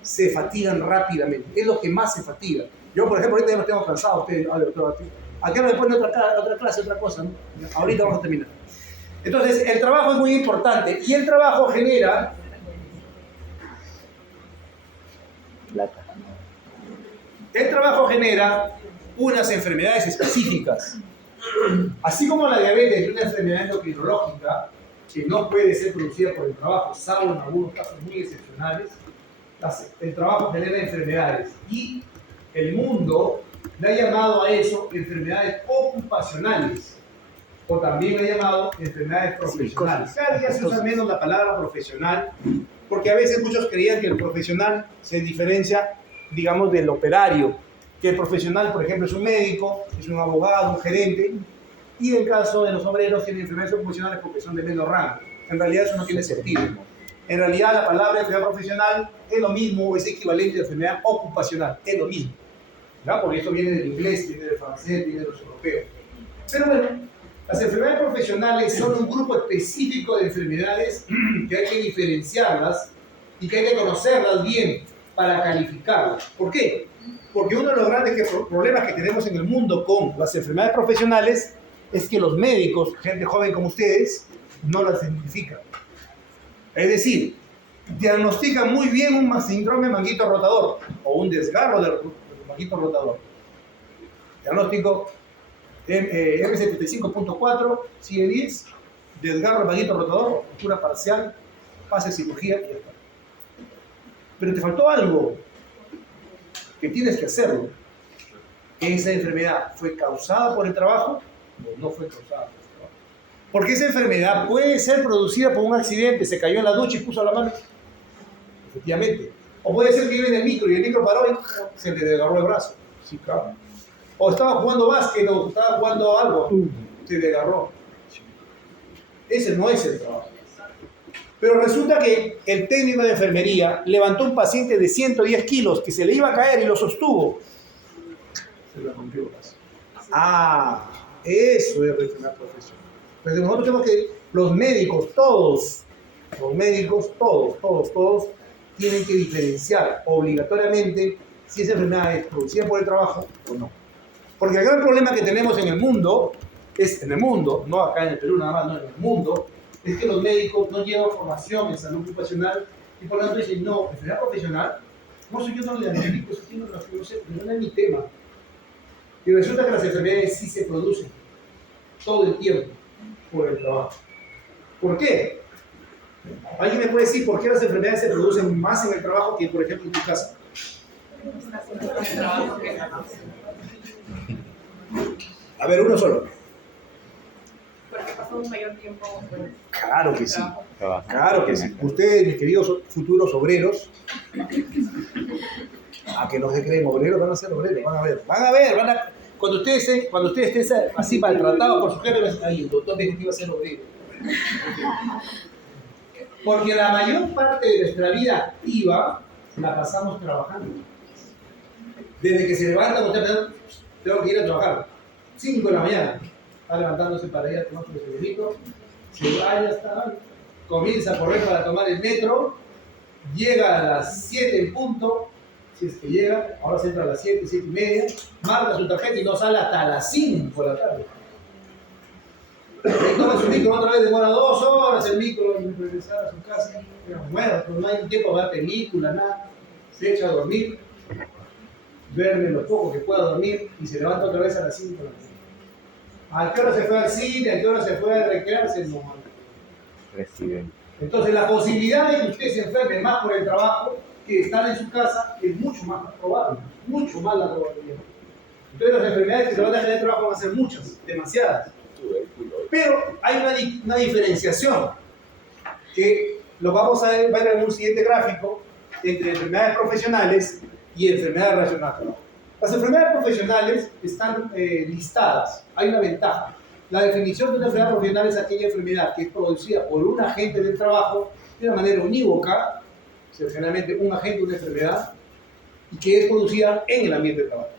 se fatigan rápidamente. Es lo que más se fatiga. Yo, por ejemplo, ahorita ya me tengo cansado. Doctor, ¿a qué hora me pone otra clase, otra cosa? ¿No? Ahorita vamos a terminar. Entonces, el trabajo es muy importante y el trabajo genera Plata. El trabajo genera unas enfermedades específicas. Así como la diabetes es una enfermedad endocrinológica que no puede ser producida por el trabajo, salvo en algunos casos muy excepcionales, el trabajo genera enfermedades. Y el mundo le ha llamado a eso enfermedades ocupacionales, o también le ha llamado enfermedades profesionales. Cada día se usa menos la palabra profesional, porque a veces muchos creían que el profesional se diferencia, digamos, del operario, que el profesional, por ejemplo, es un médico, es un abogado, un gerente, y en el caso de los obreros tienen enfermedades ocupacionales porque son de menos rango. En realidad eso no tiene sentido. En realidad la palabra enfermedad profesional es lo mismo, es equivalente a enfermedad ocupacional, es lo mismo. ¿Ya? Porque esto viene del inglés, viene del francés, viene de los europeos. Pero bueno, las enfermedades profesionales son un grupo específico de enfermedades que hay que diferenciarlas y que hay que conocerlas bien para calificarlas. ¿Por qué? Porque uno de los grandes problemas que tenemos en el mundo con las enfermedades profesionales es que los médicos, gente joven como ustedes, no las identifican. Es decir, diagnostican muy bien un síndrome manguito rotador o un desgarro del manguito rotador. Diagnóstico M75.4, CIE10, desgarro manguito rotador, ruptura parcial, pase cirugía y ya está. Pero te faltó algo que tienes que hacerlo. ¿Esa enfermedad fue causada por el trabajo o no fue causada por el trabajo? Porque esa enfermedad puede ser producida por un accidente, se cayó en la ducha y puso la mano. Efectivamente. O puede ser que iba en el micro y el micro paró y se le desgarró el brazo. Sí, claro. O estaba jugando básquet o estaba jugando algo, se desgarró. Ese no es el trabajo. Pero resulta que el técnico de enfermería levantó un paciente de 110 kilos que se le iba a caer y lo sostuvo. Se le rompió el brazo. Ah, eso es la enfermedad profesional. Entonces nosotros tenemos que, los médicos, todos, tienen que diferenciar obligatoriamente si esa enfermedad es producida por el trabajo o no. Porque el gran problema que tenemos en el mundo, no acá en el Perú nada más, no en el mundo, es que los médicos no llevan formación en salud ocupacional y por lo tanto dicen, no, enfermedad profesional, no soy yo, no le diagnostico, eso tiene una no sé, no es mi tema. Y resulta que las enfermedades sí se producen todo el tiempo por el trabajo. ¿Por qué? ¿Alguien me puede decir por qué las enfermedades se producen más en el trabajo que, por ejemplo, en tu casa? A ver, uno solo. Porque pasó un mayor tiempo. Claro que sí. Claro que sí. Ustedes, mis queridos futuros obreros, a que no se creen obreros, van a ser obreros, van a ver. Cuando ustedes estén así maltratados por su jefe, van a decir, ay, el doctor dijo que iba a ser obrero. Porque la mayor parte de nuestra vida activa la pasamos trabajando. Desde que se levantan, usted tengo que ir a trabajar. 5 de la mañana. Está levantándose para ir a tomar su desayunito. Se va, ya está. Comienza a correr para tomar el metro. Llega a las 7 en punto. Si es que llega, ahora se entra a las 7, 7 y media. Marca su tarjeta y no sale hasta las 5 de la tarde. Y toma su micro, otra vez demora 2 horas el micro y regresar a su casa. Bueno, pues no hay tiempo para ver película, nada. Se echa a dormir, duerme lo poco que pueda dormir y se levanta otra vez a las 5 de la mañana. ¿A qué hora se fue al cine? ¿A qué hora se fue a recrearse? No. Reciben. Entonces la posibilidad de que usted se enferme más por el trabajo que estar en su casa es mucho más probable, mucho más la probabilidad. Entonces las enfermedades que se van a tener en el trabajo van a ser muchas, demasiadas. Pero hay una diferenciación que lo vamos a ver en un siguiente gráfico entre enfermedades profesionales y enfermedades relacionadas. Las enfermedades profesionales están listadas. Hay una ventaja. La definición de una enfermedad profesional es aquella enfermedad que es producida por un agente del trabajo de una manera unívoca, o sea, generalmente un agente, una enfermedad, y que es producida en el ambiente de trabajo.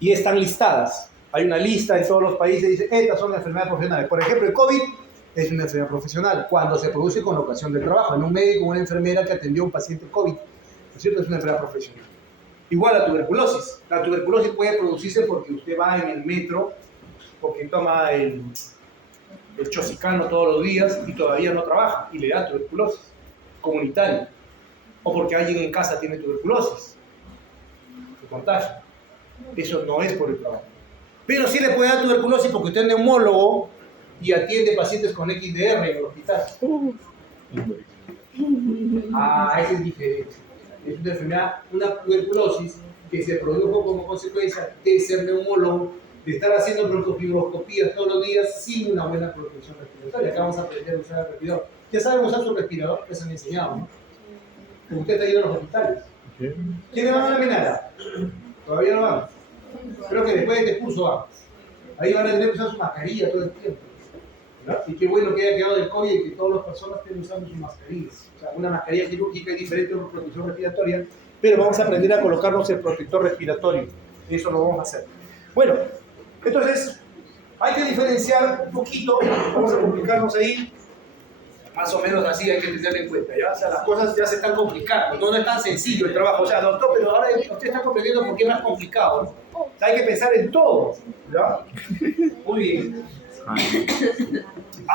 Y están listadas. Hay una lista en todos los países, dice, estas son las enfermedades profesionales. Por ejemplo, el COVID es una enfermedad profesional cuando se produce con ocasión del trabajo. En un médico o una enfermera que atendió a un paciente COVID, ¿no es cierto? Es una enfermedad profesional. Igual la tuberculosis. La tuberculosis puede producirse porque usted va en el metro, porque toma el chosicano todos los días y todavía no trabaja y le da tuberculosis comunitaria. O porque alguien en casa tiene tuberculosis, se contagia. Eso no es por el trabajo. Pero sí le puede dar tuberculosis porque usted es neumólogo y atiende pacientes con XDR en el hospital. Esa es diferente. Es una enfermedad, una tuberculosis que se produjo como consecuencia de ser neumólogo, de estar haciendo broncofibroscopías todos los días sin una buena protección respiratoria. Acá vamos a aprender a usar el respirador. Ya saben usar su respirador, les han enseñado, ¿no? Usted está yendo a los hospitales. ¿Quiénes van a la Minara? Todavía no van. Creo que después de este curso vamos. Ahí van a tener que usar su mascarilla todo el tiempo. ¿Verdad? Y qué bueno que haya quedado del COVID y que todas las personas estén usando sus mascarillas. O sea, una mascarilla quirúrgica es diferente a una protección respiratoria, pero vamos a aprender a colocarnos el protector respiratorio. Eso lo vamos a hacer. Bueno, entonces hay que diferenciar un poquito, vamos a complicarnos ahí, más o menos así hay que tenerlo en cuenta, ¿ya? O sea, las cosas ya se están complicando, no es tan sencillo el trabajo, o sea, doctor, pero ahora usted está comprendiendo por qué es más complicado, ¿no? O sea, hay que pensar en todo, ¿ya? Muy bien.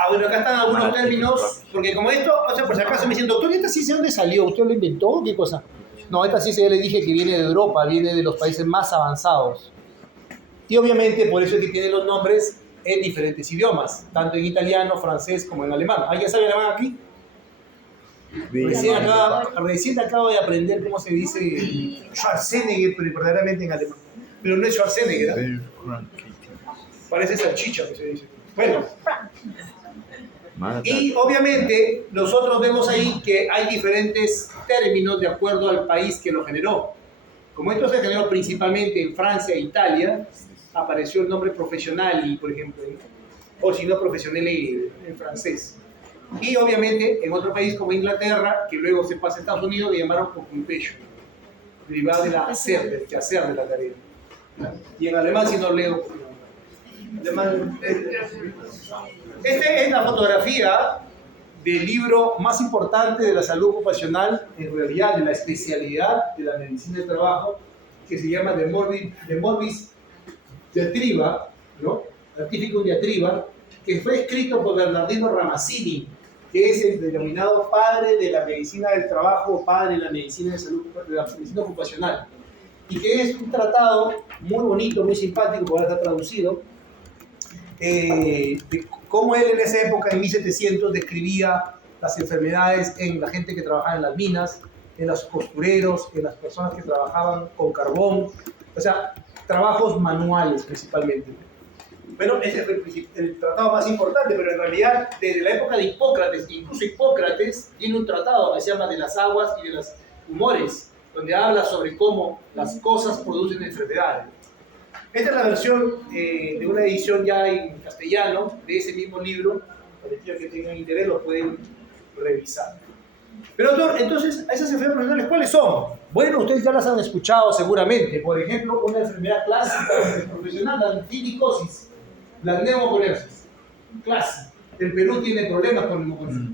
Bueno, acá están algunos términos, porque como esto, o sea, por si acaso me dicen, doctor, ¿esta ciencia de dónde salió? ¿Usted lo inventó? ¿Qué cosa? No, esta ciencia ya le dije que viene de Europa, viene de los países más avanzados. Y obviamente por eso es que tiene los nombres en diferentes idiomas, tanto en italiano, francés como en alemán. ¿Alguien sabe alemán aquí? Recién acabo de aprender cómo se dice Schwarzenegger, pero verdaderamente en alemán. Pero no es Schwarzenegger, ¿eh? Parece salchicha que se dice. Bueno. Y obviamente nosotros vemos ahí que hay diferentes términos de acuerdo al país que lo generó. Como esto se generó principalmente en Francia e Italia, apareció el nombre profesional, por ejemplo, o si no profesional en francés. Y obviamente en otro país como Inglaterra, que luego se pasa a Estados Unidos, le llamaron occupation, derivado de la hacer, del quehacer de la tarea. Y en alemán, si no leo, alemán, esta es la fotografía del libro más importante de la salud ocupacional, en realidad de la especialidad de la medicina del trabajo, que se llama De Morbis Diatriba, ¿no? Artificum Diatriba, que fue escrito por Bernardino Ramazzini, que es el denominado padre de la medicina del trabajo, o padre de la medicina de salud, de la medicina ocupacional, y que es un tratado muy bonito, muy simpático, porque ahora está traducido, de cómo él en esa época, en 1700, describía las enfermedades en la gente que trabajaba en las minas, en los costureros, en las personas que trabajaban con carbón, o sea, trabajos manuales principalmente. Bueno, ese fue el tratado más importante, pero en realidad desde la época de Hipócrates, incluso Hipócrates tiene un tratado que se llama de las aguas y de los humores, donde habla sobre cómo las cosas producen enfermedades. Esta es la versión de una edición ya en castellano de ese mismo libro. Para aquellos que tengan interés lo pueden revisar. Pero doctor, entonces, esas enfermedades profesionales, ¿cuáles son? Bueno, ustedes ya las han escuchado seguramente. Por ejemplo, una enfermedad clásica profesional, la anfilicosis, la neumoconiosis. Clásica. El Perú tiene problemas con neumoconiosis.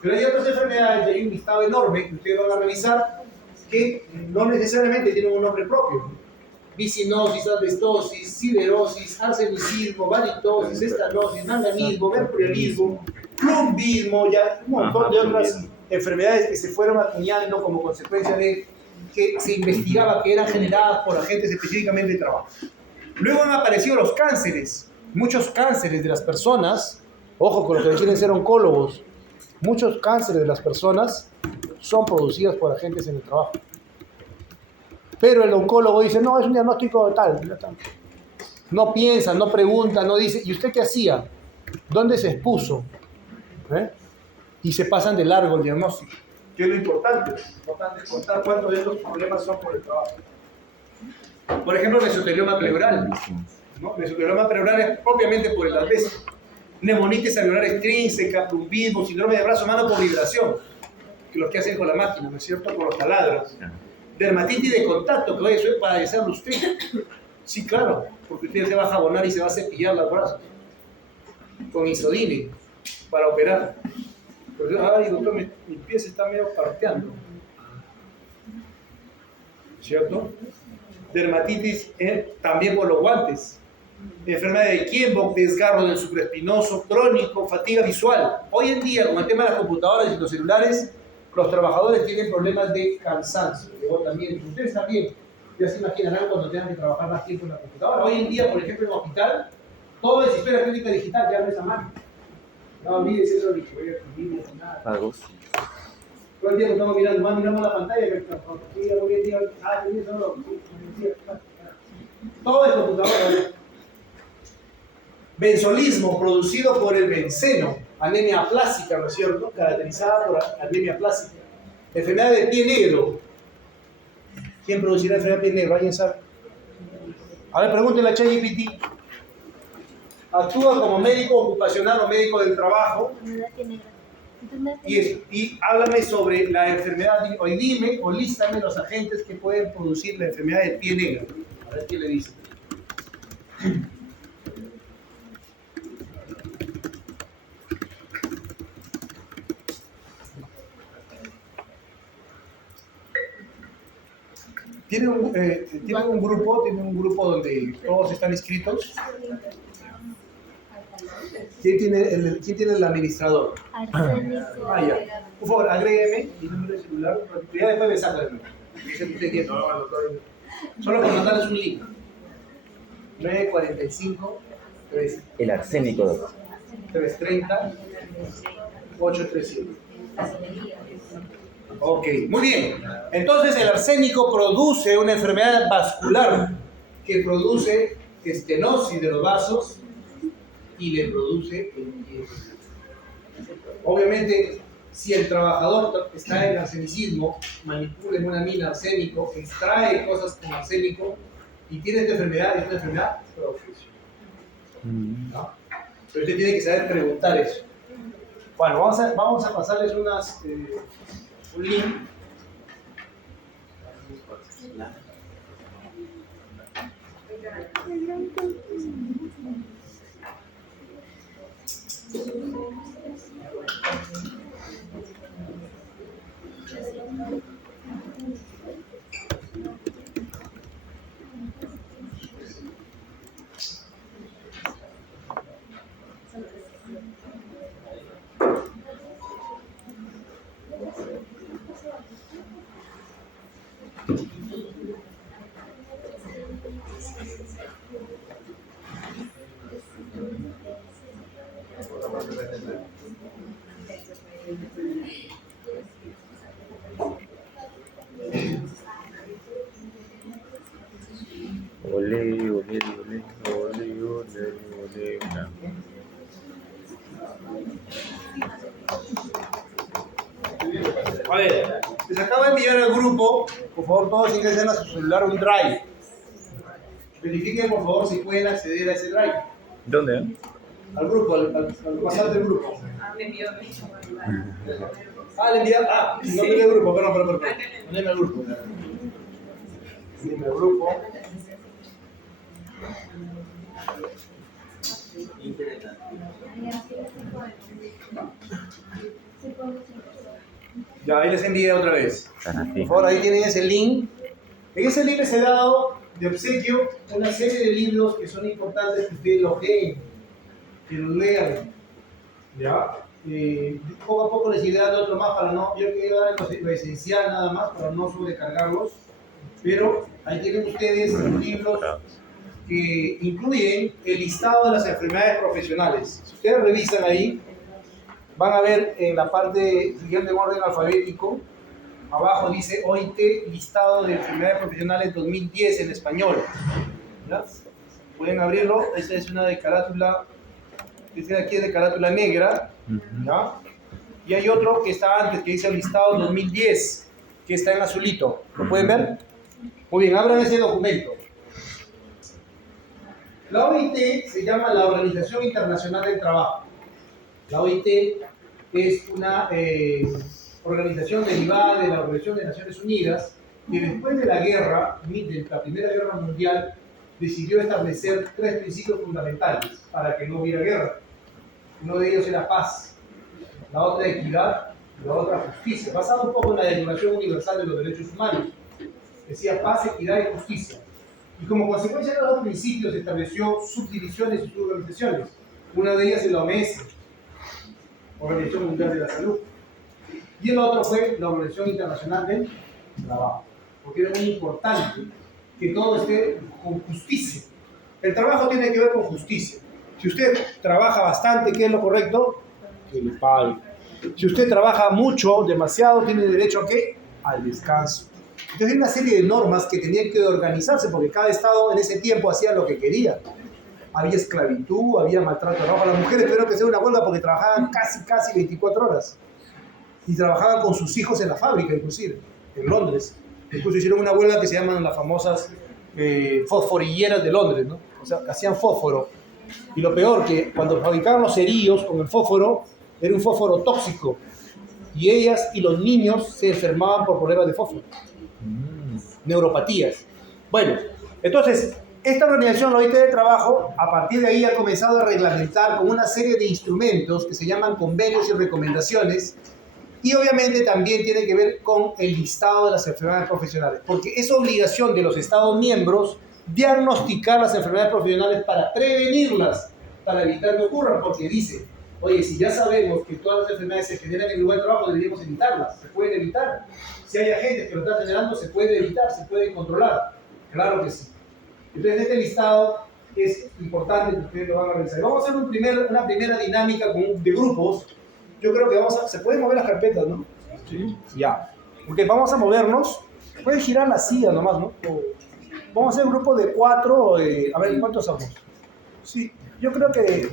Pero hay otras enfermedades, y hay un listado enorme que ustedes van a revisar, que no necesariamente tienen un nombre propio. Vicinosis, asbestosis, siderosis, arsenicismo, vanitosis, estanosis, manganismo, mercurialismo, plumbismo, ya un montón de otras enfermedades que se fueron acuñando como consecuencia de que se investigaba que eran generadas por agentes específicamente de trabajo. Luego han aparecido los cánceres, muchos cánceres de las personas, ojo con los que deciden ser oncólogos, muchos cánceres de las personas son producidos por agentes en el trabajo. Pero el oncólogo dice, no, es un diagnóstico tal. No piensa, no pregunta, no dice, ¿y usted qué hacía? ¿Dónde se expuso? Y se pasan de largo el diagnóstico. ¿Qué es lo importante? Lo importante es contar cuántos de estos problemas son por el trabajo. Por ejemplo, mesotelioma pleural. ¿No? Mesotelioma pleural es propiamente por el asbesto. Neumonitis alveolar extrínseca, plumbismo, síndrome de brazo mano por vibración, que los que hacen con la máquina, ¿no es cierto? Con los taladros. Dermatitis de contacto, que eso es para padecerlo usted. Sí, claro, porque usted se va a jabonar y se va a cepillar los brazos con Isodine para operar. Pero, ay, doctor, mi pie se está medio parteando. ¿Cierto? Dermatitis también por los guantes. Enfermedad de Kienbock, desgarro del supraespinoso, crónico, fatiga visual. Hoy en día, con el tema de las computadoras y los celulares, los trabajadores tienen problemas de cansancio, de agotamiento. Ustedes también, ya se imaginarán cuando tengan que trabajar más tiempo en la computadora. Hoy en día, por ejemplo, en el hospital, todo es historia clínica digital, ya no es a mano. No olvides eso, dicho, voy a escribir, nada. Todo el tiempo estamos mirando, miramos la pantalla, hoy en día, todo es computadora. Benzolismo, producido por el benceno, anemia aplásica, ¿no es cierto? Caracterizada por anemia aplásica. Enfermedad de pie negro. ¿Quién producirá enfermedad de pie negro? ¿Alguien sabe? A ver, pregúntenle a ChatGPT. Actúa como médico ocupacional o médico del trabajo. Y háblame sobre la enfermedad, o dime, o lístame los agentes que pueden producir la enfermedad de pie negro. A ver qué le dice. ¿Tienen un grupo donde todos están inscritos? ¿Quién tiene el administrador? Ya. Por favor, agrégueme mi número de celular. Ya después me saca el número. Solo por mandarles un link. 945 3. El arsénico, doctor. 330 837. Ok, muy bien. Entonces el arsénico produce una enfermedad vascular que produce estenosis de los vasos y le produce empiema. Obviamente, si el trabajador está en arsenicismo, manipula en una mina arsénico, extrae cosas con arsénico y tiene esta enfermedad, es una enfermedad profesional. ¿No? Pero usted tiene que saber preguntar eso. Bueno, vamos a pasarles un link. A ver, les acabo de enviar al grupo, por favor todos ingresen a su celular un drive. Verifiquen por favor si pueden acceder a ese drive. ¿Dónde? Al grupo, al WhatsApp del grupo. Me envió. Ah, le envía. Ah, no tiene el grupo, perdón. Poneme el grupo. Dime el grupo. Ya, ahí les envié otra vez. Por favor, ahí tienen ese link. En ese link les he dado de obsequio una serie de libros que son importantes que ustedes los leen, que los lean. ¿Ya? Poco a poco les iré dando otro más para no, yo quiero dar lo esencial nada más para no sobrecargarlos, pero ahí tienen ustedes los libros que incluyen el listado de las enfermedades profesionales. Si ustedes revisan ahí, van a ver en la parte siguiente en orden alfabético, abajo dice OIT, listado de enfermedades profesionales 2010 en español. ¿Ya? Pueden abrirlo, esta es una de carátula, este de aquí es de carátula negra, ¿ya? Y hay otro que está antes, que dice el listado 2010, que está en azulito. ¿Lo pueden ver? Muy bien, abran ese documento. La OIT se llama la Organización Internacional del Trabajo. La OIT es una organización derivada de la Organización de Naciones Unidas que después de la guerra, de la Primera Guerra Mundial, decidió establecer 3 principios fundamentales para que no hubiera guerra. Uno de ellos era paz, la otra equidad y la otra justicia, basado un poco en la Declaración Universal de los Derechos Humanos. Decía paz, equidad y justicia. Y como consecuencia de los dos principios se estableció subdivisiones y suborganizaciones. Una de ellas es la OMS, Organización Mundial de la Salud. Y el otro fue la Organización Internacional del Trabajo. Porque era muy importante que todo esté con justicia. El trabajo tiene que ver con justicia. Si usted trabaja bastante, ¿qué es lo correcto? Que le pague. Si usted trabaja mucho, demasiado, tiene derecho ¿a qué? Al descanso. Entonces hay una serie de normas que tenían que organizarse porque cada estado en ese tiempo hacía lo que quería. Había esclavitud, había maltrato de trabajo. Las mujeres tuvieron que hacer una huelga porque trabajaban casi 24 horas. Y trabajaban con sus hijos en la fábrica, inclusive, en Londres. Incluso hicieron una huelga que se llaman las famosas fosforilleras de Londres, ¿no? O sea, hacían fósforo. Y lo peor, que cuando fabricaban los cerillos con el fósforo, era un fósforo tóxico. Y ellas y los niños se enfermaban por problemas de fósforo. Neuropatías. Bueno, entonces, esta organización, la OIT de Trabajo, a partir de ahí ha comenzado a reglamentar con una serie de instrumentos que se llaman convenios y recomendaciones, y obviamente también tiene que ver con el listado de las enfermedades profesionales, porque es obligación de los Estados miembros diagnosticar las enfermedades profesionales para prevenirlas, para evitar que ocurran, porque dice, oye, si ya sabemos que todas las enfermedades se generan en el lugar de trabajo, deberíamos evitarlas, se pueden evitar. Si hay agentes que lo están generando, se puede evitar, se puede controlar. Claro que sí. Entonces, este listado es importante que ustedes lo van a revisar. Vamos a hacer una primera dinámica de grupos. Yo creo que se pueden mover las carpetas, ¿no? Sí. Ya. Porque vamos a movernos. Pueden girar la silla nomás, ¿no? Vamos a hacer un grupo de 4. A ver, ¿cuántos somos? Sí, yo creo que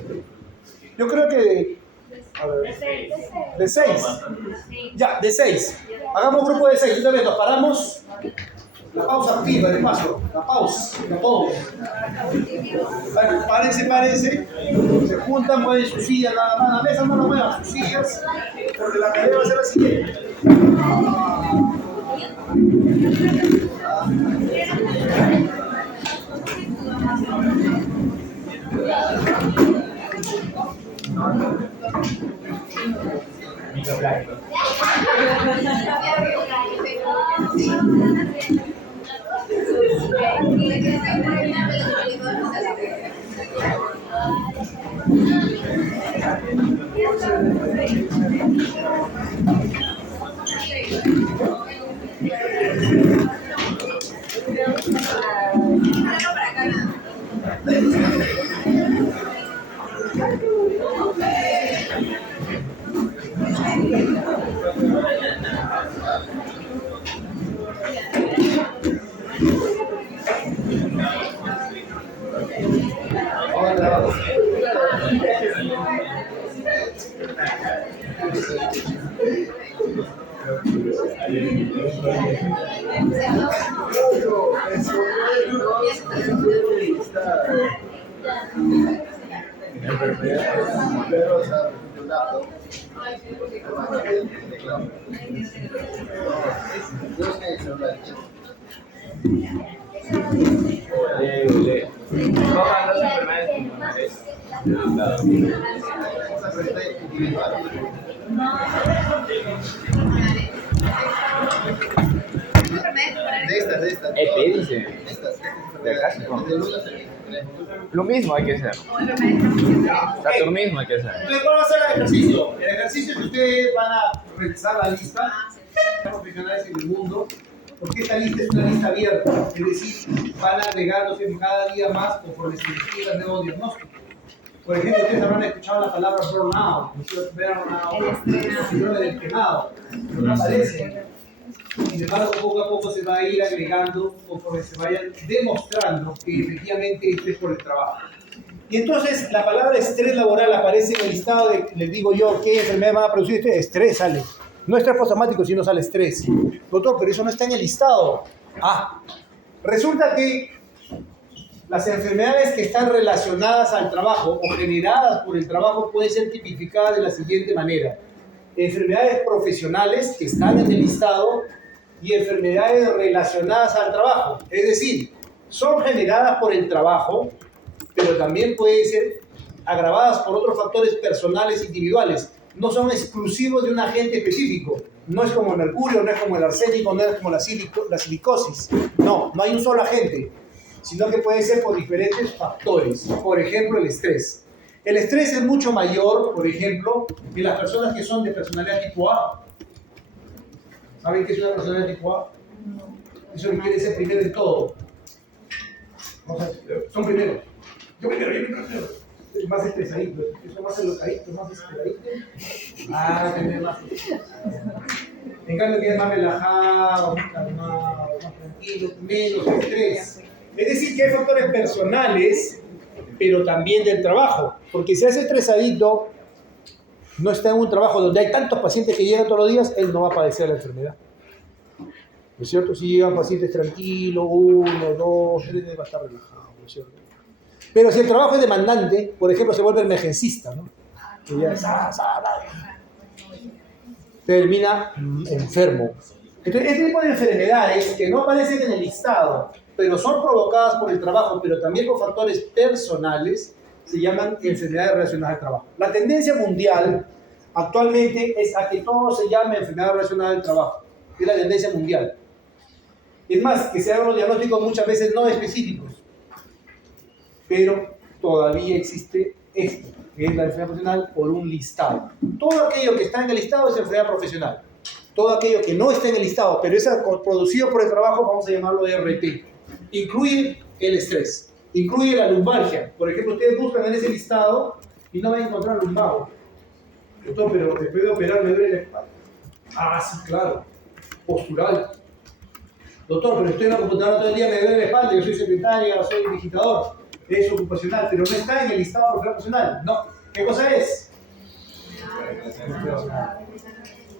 a ver, de 6. Ya, de 6. Hagamos un grupo de 6. Entonces nos paramos. La pausa activa, de paso. La pausa. Bueno, párense. Se juntan, mueven sus sillas nada más. La mesa no lo muevan, sus sillas. Porque la tarea va a ser la siguiente. De estas. EP dice. ¿De acaso? No. Lo mismo hay que hacer. Saturnismo hay que hacer. Entonces, ¿cuál va a ser el ejercicio? El ejercicio es que ustedes van a revisar la lista de profesionales en el mundo, porque esta lista es una lista abierta, es decir, van agregándose cada día más conforme se investiga el nuevo diagnóstico. Por ejemplo, ustedes habrán escuchado la palabra burnout, el síndrome del quemado, pero no aparece. Sin embargo, poco a poco se va a ir agregando conforme se vayan demostrando que efectivamente esto es por el trabajo. Y entonces la palabra estrés laboral aparece en el listado de, les digo yo, ¿qué enfermedad van a producir? Estrés sale. No estrés postraumático, sino sale estrés. Doctor, pero eso no está en el listado. Resulta que las enfermedades que están relacionadas al trabajo o generadas por el trabajo pueden ser tipificadas de la siguiente manera. Enfermedades profesionales que están en el listado y enfermedades relacionadas al trabajo. Es decir, son generadas por el trabajo, pero también pueden ser agravadas por otros factores personales individuales. No son exclusivos de un agente específico. No es como el mercurio, no es como el arsénico, no es como la silicosis. No hay un solo agente, sino que puede ser por diferentes factores. Por ejemplo, el estrés. El estrés es mucho mayor, por ejemplo, en las personas que son de personalidad tipo A. ¿Saben qué es una personalidad tipo A? Eso quiere ser primero en todo. Son primeros. Yo primero. Más estresadito, eso más enlocadito, más desesperadito. Tener más. En cambio, que es más relajado, más calmado, más tranquilo, menos estrés. Es decir, que hay factores personales, pero también del trabajo. Porque si hace estresadito, no está en un trabajo donde hay tantos pacientes que llegan todos los días, él no va a padecer la enfermedad. ¿No es cierto? Si llegan pacientes tranquilos, 1, 2, 3, va a estar relajado, ¿no es cierto? Pero si el trabajo es demandante, por ejemplo, se vuelve emergencista, ¿no? Que ya termina enfermo. Entonces, este tipo de enfermedades que no aparecen en el listado, pero son provocadas por el trabajo, pero también por factores personales, se llaman enfermedades relacionadas al trabajo. La tendencia mundial actualmente es a que todo se llame enfermedad relacionada al trabajo. Es la tendencia mundial. Es más, que se hagan los diagnósticos muchas veces no específicos. Pero todavía existe esto, que es la enfermedad profesional por un listado. Todo aquello que está en el listado es enfermedad profesional. Todo aquello que no está en el listado, pero es producido por el trabajo, vamos a llamarlo ERT. Incluye el estrés, incluye la lumbalgia. Por ejemplo, ustedes buscan en ese listado y no van a encontrar lumbago. Doctor, pero después de operar me duele la espalda. Sí, claro. Postural. Doctor, pero estoy en la computadora todo el día, me duele la espalda, yo soy secretaria, soy digitador. Es ocupacional, pero no está en el listado profesional. No. ¿Qué cosa es?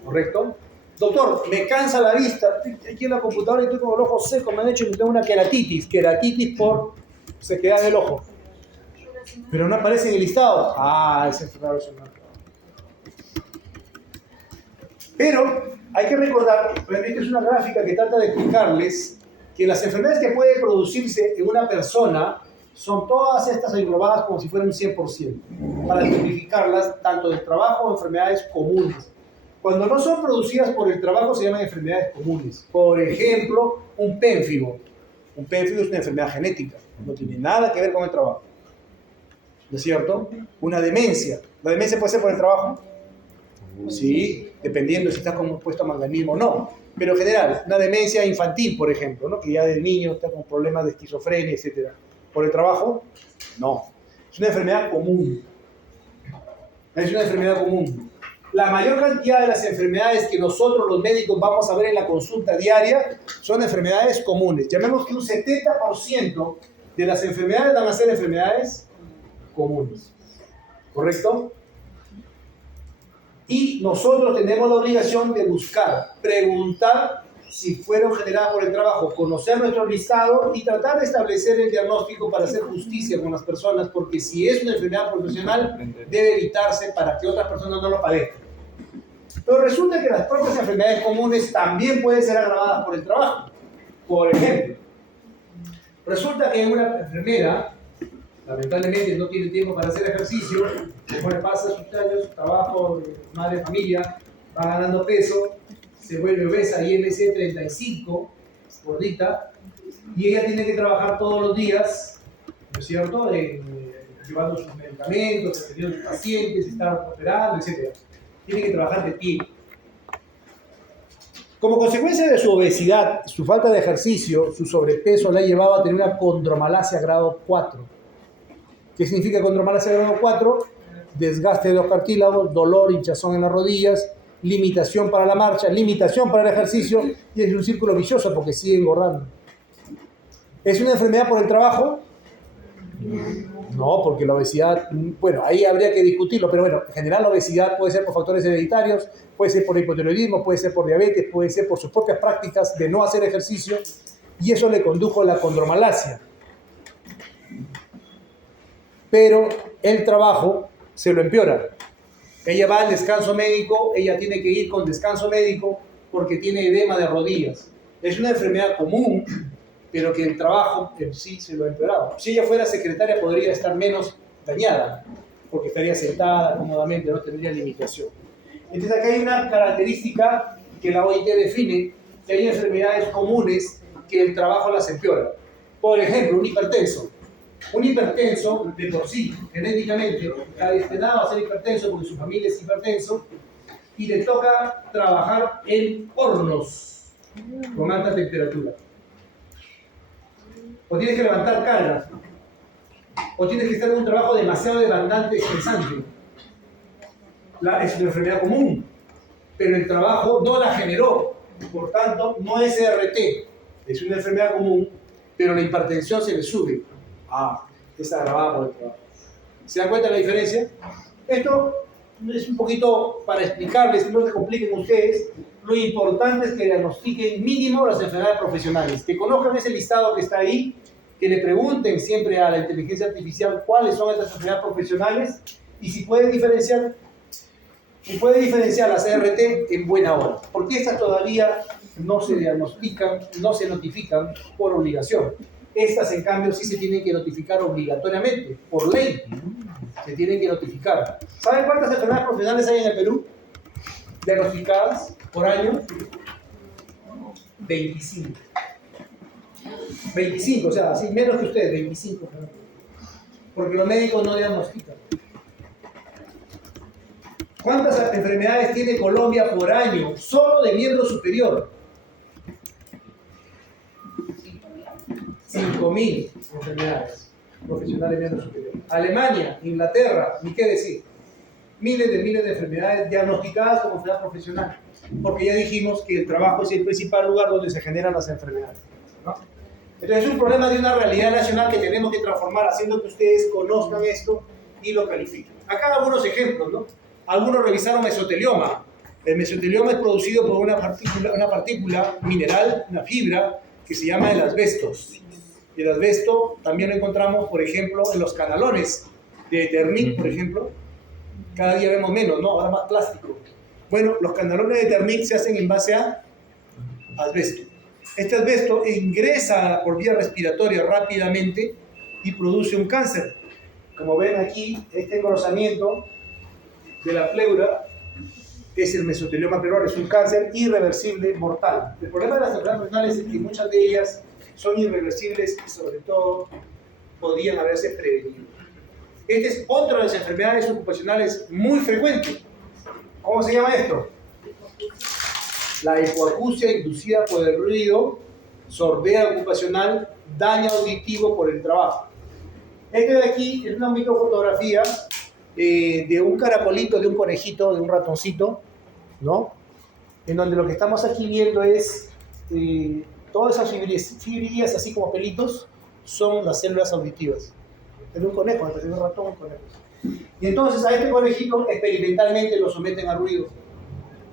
¿Correcto? Doctor, me cansa la vista. Estoy aquí en la computadora y estoy con el ojo seco. Me han hecho que tengo una queratitis. Queratitis por sequedad del ojo. Pero no aparece en el listado. Es enfermedad relacionada. Pero hay que recordar, esta es una gráfica que trata de explicarles que las enfermedades que pueden producirse en una persona son todas estas englobadas como si fueran un 100%, para tipificarlas tanto del trabajo como enfermedades comunes. Cuando no son producidas por el trabajo se llaman enfermedades comunes. Por ejemplo, un pénfigo. Un pénfigo es una enfermedad genética, no tiene nada que ver con el trabajo. ¿No es cierto? Una demencia. ¿La demencia puede ser por el trabajo? Sí, dependiendo si está compuesto a manganismo o no. Pero en general, una demencia infantil, por ejemplo, ¿no? Que ya de niño está con problemas de esquizofrenia, etc. ¿Por el trabajo? No. Es una enfermedad común. Es una enfermedad común. La mayor cantidad de las enfermedades que nosotros los médicos vamos a ver en la consulta diaria son enfermedades comunes. Llamemos que un 70% de las enfermedades van a ser enfermedades comunes. ¿Correcto? Y nosotros tenemos la obligación de buscar, preguntar si fueron generadas por el trabajo, conocer nuestro listado y tratar de establecer el diagnóstico para hacer justicia con las personas, porque si es una enfermedad profesional, debe evitarse para que otras personas no lo padezcan. Pero resulta que las propias enfermedades comunes también pueden ser agravadas por el trabajo. Por ejemplo, resulta que una enfermera, lamentablemente no tiene tiempo para hacer ejercicio, después pasa sus años, trabajo, madre de familia, va ganando peso, se vuelve obesa, IMC 35, gordita, y ella tiene que trabajar todos los días, ¿no es cierto?, llevando sus medicamentos, atendiendo a sus pacientes, estar operando, etc. Tiene que trabajar de pie. Como consecuencia de su obesidad, su falta de ejercicio, su sobrepeso la ha llevado a tener una condromalacia grado 4. ¿Qué significa condromalacia grado 4? Desgaste de los cartílagos, dolor, hinchazón en las rodillas, limitación para la marcha, limitación para el ejercicio, y es un círculo vicioso porque sigue engordando. ¿Es una enfermedad por el trabajo? No, porque la obesidad, bueno, ahí habría que discutirlo, pero bueno, en general la obesidad puede ser por factores hereditarios, puede ser por hipotiroidismo, puede ser por diabetes, puede ser por sus propias prácticas de no hacer ejercicio, y eso le condujo a la condromalacia. Pero el trabajo se lo empeora. Ella va al descanso médico, ella tiene que ir con descanso médico porque tiene edema de rodillas. Es una enfermedad común, pero que el trabajo en sí se lo ha empeorado. Si ella fuera secretaria podría estar menos dañada, porque estaría sentada cómodamente, no tendría limitación. Entonces acá hay una característica que la OIT define, que hay enfermedades comunes que el trabajo las empeora. Por ejemplo, un hipertenso. Un hipertenso, de por sí, genéticamente, está destinado a ser hipertenso porque su familia es hipertenso, y le toca trabajar en hornos con alta temperatura. O tienes que levantar cargas, o tienes que estar en un trabajo demasiado demandante, estresante. Es una enfermedad común, pero el trabajo no la generó, por tanto, no es ERT, es una enfermedad común, pero la hipertensión se le sube. Es agravada por el trabajo. ¿Se dan cuenta de la diferencia? Esto es un poquito para explicarles, no se compliquen ustedes. Lo importante es que diagnostiquen mínimo las enfermedades profesionales, que conozcan ese listado que está ahí, que le pregunten siempre a la inteligencia artificial cuáles son estas enfermedades profesionales y si pueden diferenciar, las ERT en buena hora, porque estas todavía no se diagnostican, no se notifican por obligación. Estas, en cambio, sí se tienen que notificar obligatoriamente, por ley. Se tienen que notificar. ¿Saben cuántas enfermedades profesionales hay en el Perú? Diagnosticadas por año. 25. 25, o sea, sí, menos que ustedes, 25. Porque los médicos no diagnostican. ¿Cuántas enfermedades tiene Colombia por año? Solo de miembro superior. 5.000 enfermedades profesionales de miembro superior. Alemania, Inglaterra, ni qué decir. Miles de enfermedades diagnosticadas como enfermedad profesional. Porque ya dijimos que el trabajo es el principal lugar donde se generan las enfermedades, ¿no? Entonces es un problema de una realidad nacional que tenemos que transformar haciendo que ustedes conozcan esto y lo califiquen. Acá algunos ejemplos, ¿no? Algunos revisaron mesotelioma. El mesotelioma es producido por una partícula mineral, una fibra, que se llama el asbesto. Y el asbesto también lo encontramos, por ejemplo, en los canalones de Eternit, por ejemplo. Cada día vemos menos, ¿no? Ahora más plástico. Bueno, los canalones de Eternit se hacen en base a asbesto. Este asbesto ingresa por vía respiratoria rápidamente y produce un cáncer. Como ven aquí, este engrosamiento de la pleura es el mesotelioma pleural, es un cáncer irreversible mortal. El problema de las enfermedades renales es que muchas de ellas son irreversibles y sobre todo podían haberse prevenido. Esta es otra de las enfermedades ocupacionales muy frecuentes. ¿Cómo se llama esto? La hipoacusia inducida por el ruido, sordera ocupacional, daño auditivo por el trabajo. Este de aquí es una microfotografía de un caracolito, de un conejito, de un ratoncito, ¿no? En donde lo que estamos aquí viendo es todas esas fibrillas, así como pelitos, son las células auditivas. Es un conejo, es un ratón, un conejo. Y entonces a este conejito experimentalmente lo someten a ruido,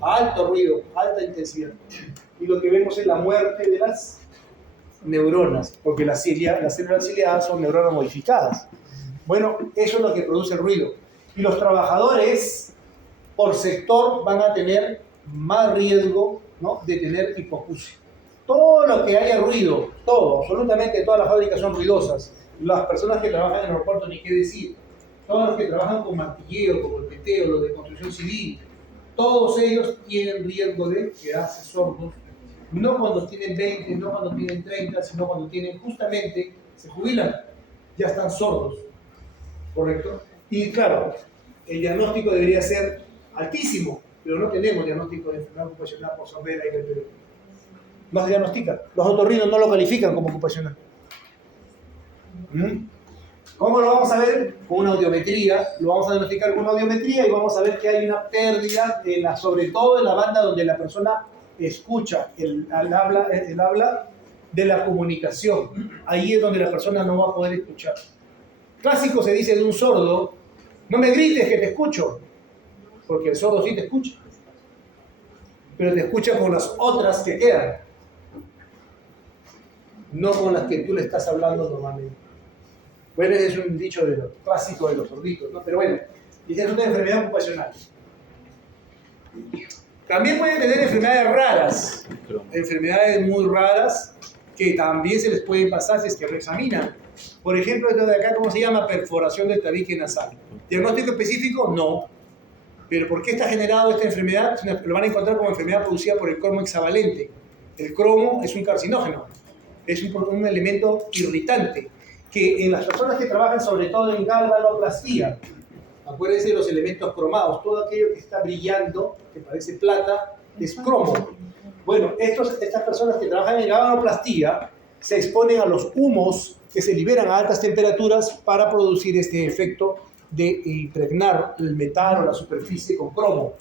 a alto ruido, alta intensidad. y lo que vemos es la muerte de las neuronas, porque las células ciliadas son neuronas modificadas. Bueno, eso es lo que produce el ruido. Y los trabajadores, por sector, van a tener más riesgo, ¿no?, de tener hipoacusia. Todo lo que haya ruido, todo, absolutamente todas las fábricas son ruidosas. Las personas que trabajan en el aeropuerto, ni qué decir. Todos los que trabajan con martilleo, con golpeteo, los de construcción civil, todos ellos tienen riesgo de quedarse sordos. No cuando tienen 20, no cuando tienen 30, sino cuando tienen, justamente, se jubilan, ya están sordos. ¿Correcto? Y claro, el diagnóstico debería ser altísimo, pero no tenemos diagnóstico de enfermedad ocupacional por sordera en el Perú. No se diagnostica. Los otorrinos no lo califican como ocupacional. ¿Cómo lo vamos a ver? Con una audiometría. Lo vamos a diagnosticar con una audiometría y vamos a ver que hay una pérdida, sobre todo en la banda donde la persona escucha el habla de la comunicación. Ahí es donde la persona no va a poder escuchar. Clásico se dice de un sordo: no me grites que te escucho, porque el sordo sí te escucha, pero te escucha con las otras que quedan, no con las que tú le estás hablando normalmente. Bueno, ese es un dicho de los clásicos de los sorditos, ¿no? Pero bueno, dice, es una enfermedad ocupacional. También pueden tener enfermedades raras, enfermedades muy raras, que también se les pueden pasar si es que lo examinan. Por ejemplo, esto de acá, ¿cómo se llama? Perforación del tabique nasal. ¿Diagnóstico específico? No. ¿Pero por qué está generado esta enfermedad? Lo van a encontrar como enfermedad producida por el cromo hexavalente. El cromo es un carcinógeno, es un elemento irritante, que en las personas que trabajan sobre todo en galvanoplastía, acuérdense de los elementos cromados, todo aquello que está brillando, que parece plata, es cromo. Bueno, estas personas que trabajan en galvanoplastía se exponen a los humos que se liberan a altas temperaturas para producir este efecto de impregnar el metal o la superficie con cromo.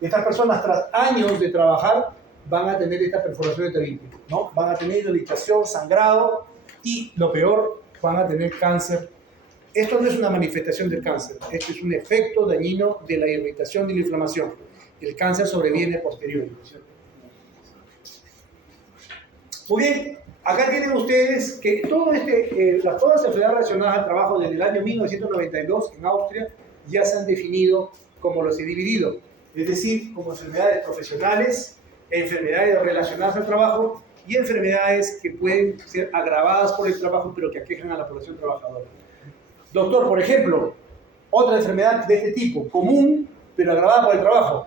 Estas personas, tras años de trabajar, van a tener esta perforación de tabique, ¿no? Van a tener irritación, sangrado y, lo peor, van a tener cáncer. Esto no es una manifestación del cáncer, esto es un efecto dañino de la irritación, de la inflamación. El cáncer sobreviene posterior. Muy bien, acá tienen ustedes que todas las enfermedades relacionadas al trabajo desde el año 1992 en Austria ya se han definido como los he dividido, es decir, como enfermedades profesionales, enfermedades relacionadas al trabajo y enfermedades que pueden ser agravadas por el trabajo pero que aquejan a la población trabajadora. Doctor, por ejemplo, otra enfermedad de este tipo, común pero agravada por el trabajo,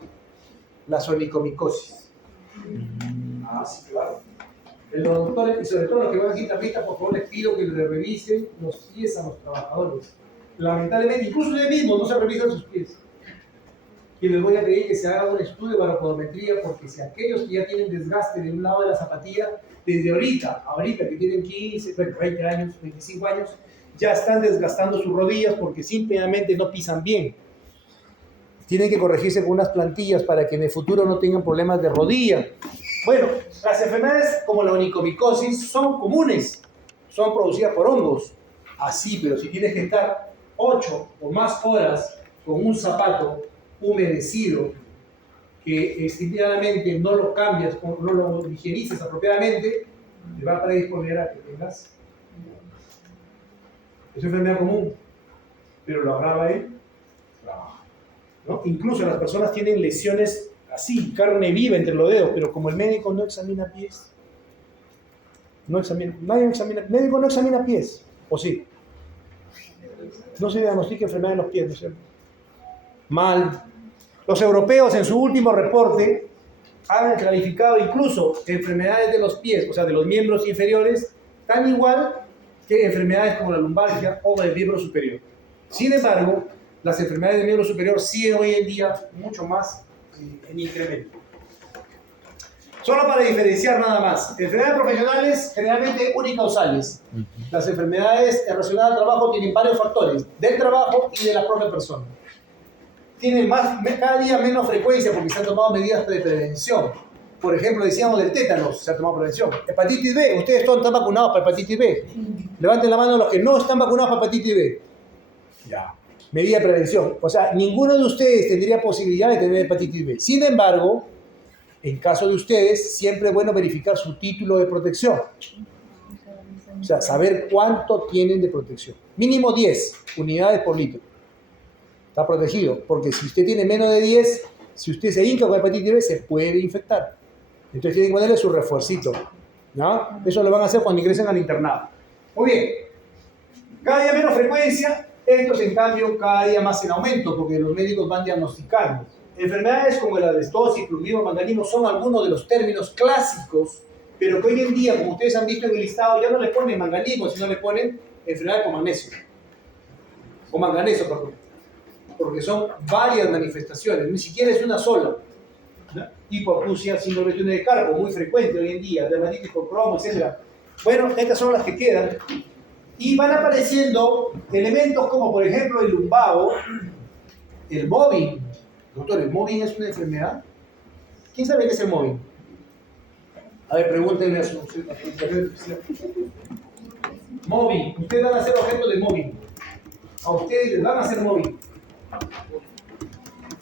la sonicomicosis. Ah, sí, claro. Los doctores, y sobre todo los que van a quitar, por favor les pido que le revisen los pies a los trabajadores. Lamentablemente, incluso ustedes mismos no se revisan sus pies. Y les voy a pedir que se haga un estudio de baropodometría, porque si aquellos que ya tienen desgaste de un lado de la zapatilla, desde ahorita que tienen 15, 20 años, 25 años, ya están desgastando sus rodillas porque simplemente no pisan bien. Tienen que corregirse con unas plantillas para que en el futuro no tengan problemas de rodilla. Bueno, las enfermedades como la onicomicosis son comunes, son producidas por hongos. Así, pero si tienes que estar 8 o más horas con un zapato humedecido, que simplemente no lo cambias, no lo higienizas apropiadamente, te va a predisponer a que tengas. Es una enfermedad común, pero lo agrava el trabajo, ¿no? Incluso las personas tienen lesiones así, carne viva entre los dedos, pero como el médico no examina pies, el médico no examina pies, ¿o sí? No se diagnostica enfermedad en los pies, ¿no es cierto? Mal. Los europeos en su último reporte han clarificado incluso enfermedades de los pies, o sea, de los miembros inferiores, tan igual que enfermedades como la lumbalgia o del miembro superior. Sin embargo, las enfermedades del miembro superior siguen hoy en día mucho más en incremento. Solo para diferenciar nada más, enfermedades profesionales generalmente unicausales. Las enfermedades relacionadas al trabajo tienen varios factores, del trabajo y de la propia persona. Tienen cada día menos frecuencia porque se han tomado medidas de prevención. Por ejemplo, decíamos del tétanos, se ha tomado prevención. Hepatitis B, ustedes todos están vacunados para hepatitis B. Levanten la mano los que no están vacunados para hepatitis B. Ya. Medida de prevención. O sea, ninguno de ustedes tendría posibilidad de tener hepatitis B. Sin embargo, en caso de ustedes, siempre es bueno verificar su título de protección. O sea, saber cuánto tienen de protección. Mínimo 10 unidades por litro. Está protegido, porque si usted tiene menos de 10, si usted se hinca con hepatitis B, se puede infectar. Entonces tienen que ponerle su refuercito, ¿no? Eso lo van a hacer cuando ingresen al internado. Muy bien. Cada día menos frecuencia, estos en cambio cada día más en aumento, porque los médicos van diagnosticando. Enfermedades como el asbestosis, plumbago, manganismo son algunos de los términos clásicos, pero que hoy en día, como ustedes han visto en el listado, ya no le ponen manganismo, sino le ponen enfermedad con magnesio. O manganeso, perdón. Porque son varias manifestaciones, ni siquiera es una sola. ¿No? Hipoacusia, síndrome de cargo, muy frecuente hoy en día, dermatitis por cromo, etc. Bueno, estas son las que quedan. Y van apareciendo elementos como, por ejemplo, el lumbago, el mobbing. Doctor, ¿el mobbing es una enfermedad? ¿Quién sabe qué es el mobbing? A ver, pregúntenle a su mobbing. Ustedes van a ser objeto de mobbing. A ustedes les van a hacer mobbing.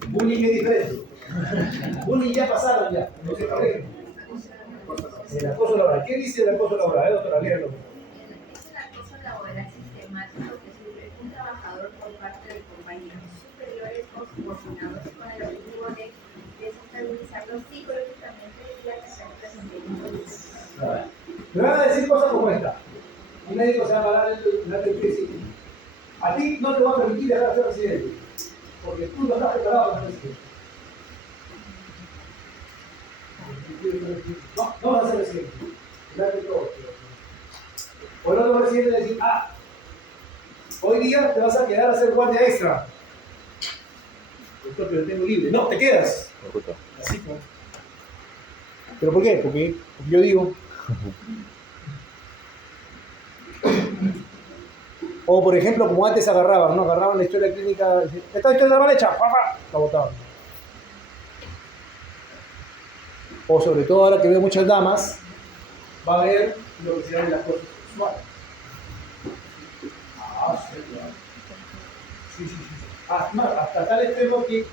Bullying es diferente. Bullying ya pasaron ya, no se corrigen. El acoso laboral. ¿Qué dice el acoso laboral, doctora? Léalo. El acoso laboral sistemático que sufre un trabajador por parte de compañeros superiores o subordinados con el objetivo de desestabilizarlo psicológicamente y afectar el desempeño. Me van a decir cosas como esta. Un médico se va a parar el decir, a ti no te va a permitir dejar de ser residente, porque tú no estás preparado para ser residente. No vas a ser residente. Date todo. O el otro residente le dice, hoy día te vas a quedar a hacer guardia extra. Doctor, pero tengo libre. No, te quedas. Así como. ¿Pero por qué? Porque yo digo. O por ejemplo, como antes agarraban, ¿no? Agarraban la historia clínica, esta historia mal hecha, la botaban. O sobre todo ahora que veo muchas damas, va a haber lo que se llama el acoso sexual. Sí. Hasta tal extremo que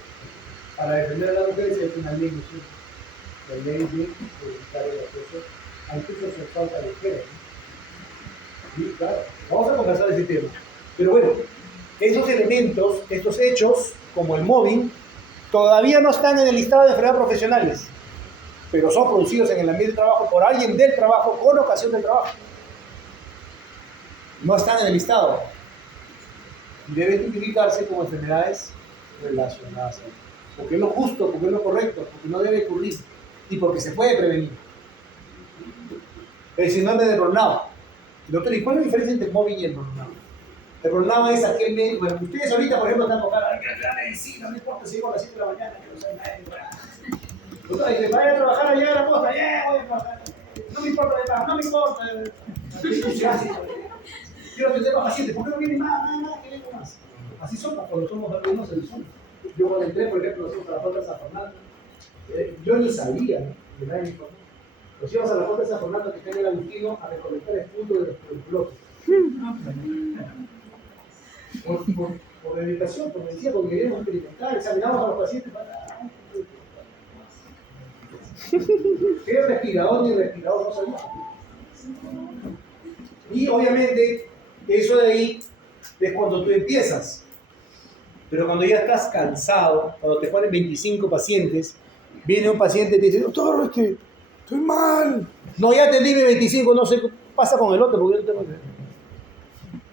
para defender a las mujeres se tiene una ley, ¿sí? La ley de evitar el acoso a acoso sexual callejero. Sí, claro. Vamos a conversar de ese tema. Pero bueno, esos elementos, estos hechos, como el mobbing, todavía no están en el listado de enfermedades profesionales, pero son producidos en el ambiente de trabajo por alguien del trabajo con ocasión del trabajo. No están en el listado. Y deben identificarse como enfermedades relacionadas a ello. Porque es lo justo, porque es lo correcto, porque no debe ocurrir y porque se puede prevenir. El síndrome de burnout. Doctor, ¿y cuál es la diferencia entre el mobbing y el burnout? El burnout es aquel médico. Bueno, ustedes ahorita, por ejemplo, están con cara, ay, que la medicina, no importa si llego a las 7 de la mañana, que no sabe nada. Doctor, dice, vaya a trabajar allá en la costa, voy a trabajar. No me importa de nada, no me importa. Quiero atender a pacientes, ¿por qué no viene más? ¿Qué vengo más? Así somos cuando somos algunos seres humanos. Yo cuando entré, por ejemplo, nosotros a la Puerta de San Fernando, yo ni sabía que nadie me informó. Nos íbamos a la Puerta de San Fernando que está en el Agustino a recolectar el punto de los tuberculosis. Por dedicación, por medicina, porque queríamos experimentar, examinamos a los pacientes para... ¿Qué respirador ni respirador no sabía? Y obviamente, eso de ahí es cuando tú empiezas. Pero cuando ya estás cansado, cuando te ponen 25 pacientes, viene un paciente y te dice, doctor, es que estoy mal. No, ya atendí 25, no sé qué pasa con el otro, porque yo tengo...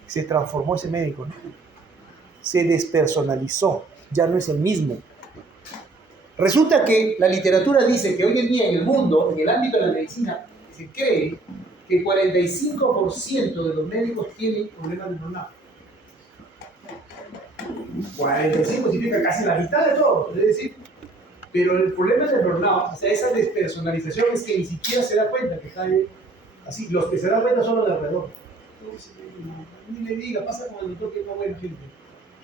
Se transformó ese médico, ¿no? Se despersonalizó, ya no es el mismo. Resulta que la literatura dice que hoy en día en el mundo, en el ámbito de la medicina, se cree que el 45% de los médicos tienen problemas de burnout. 45 significa casi la mitad de todos, es decir, pero el problema del burnout, o sea, esa despersonalización es que ni siquiera se da cuenta que está ahí, así, los que se dan cuenta son los de alrededor. Ni le diga, pasa con el doctor que es una buena gente.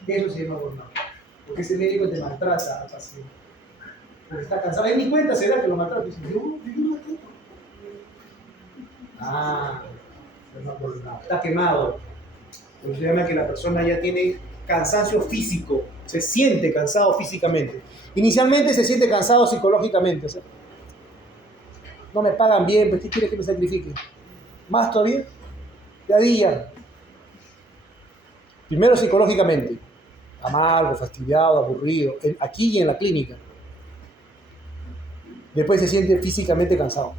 Eso se llama burnout, porque ese médico te maltrata al paciente. Porque está cansado, en mi cuenta se da que lo maltrata. Y dice, yo maltrato. Se llama burnout, está quemado. Pero se llama que la persona ya tiene cansancio físico, se siente cansado físicamente. Inicialmente se siente cansado psicológicamente, o sea, no me pagan bien, pues ¿qué quieres que me sacrifique? Más todavía, ya día. Primero psicológicamente, amargo, fastidiado, aburrido, aquí y en la clínica. Después se siente físicamente cansado.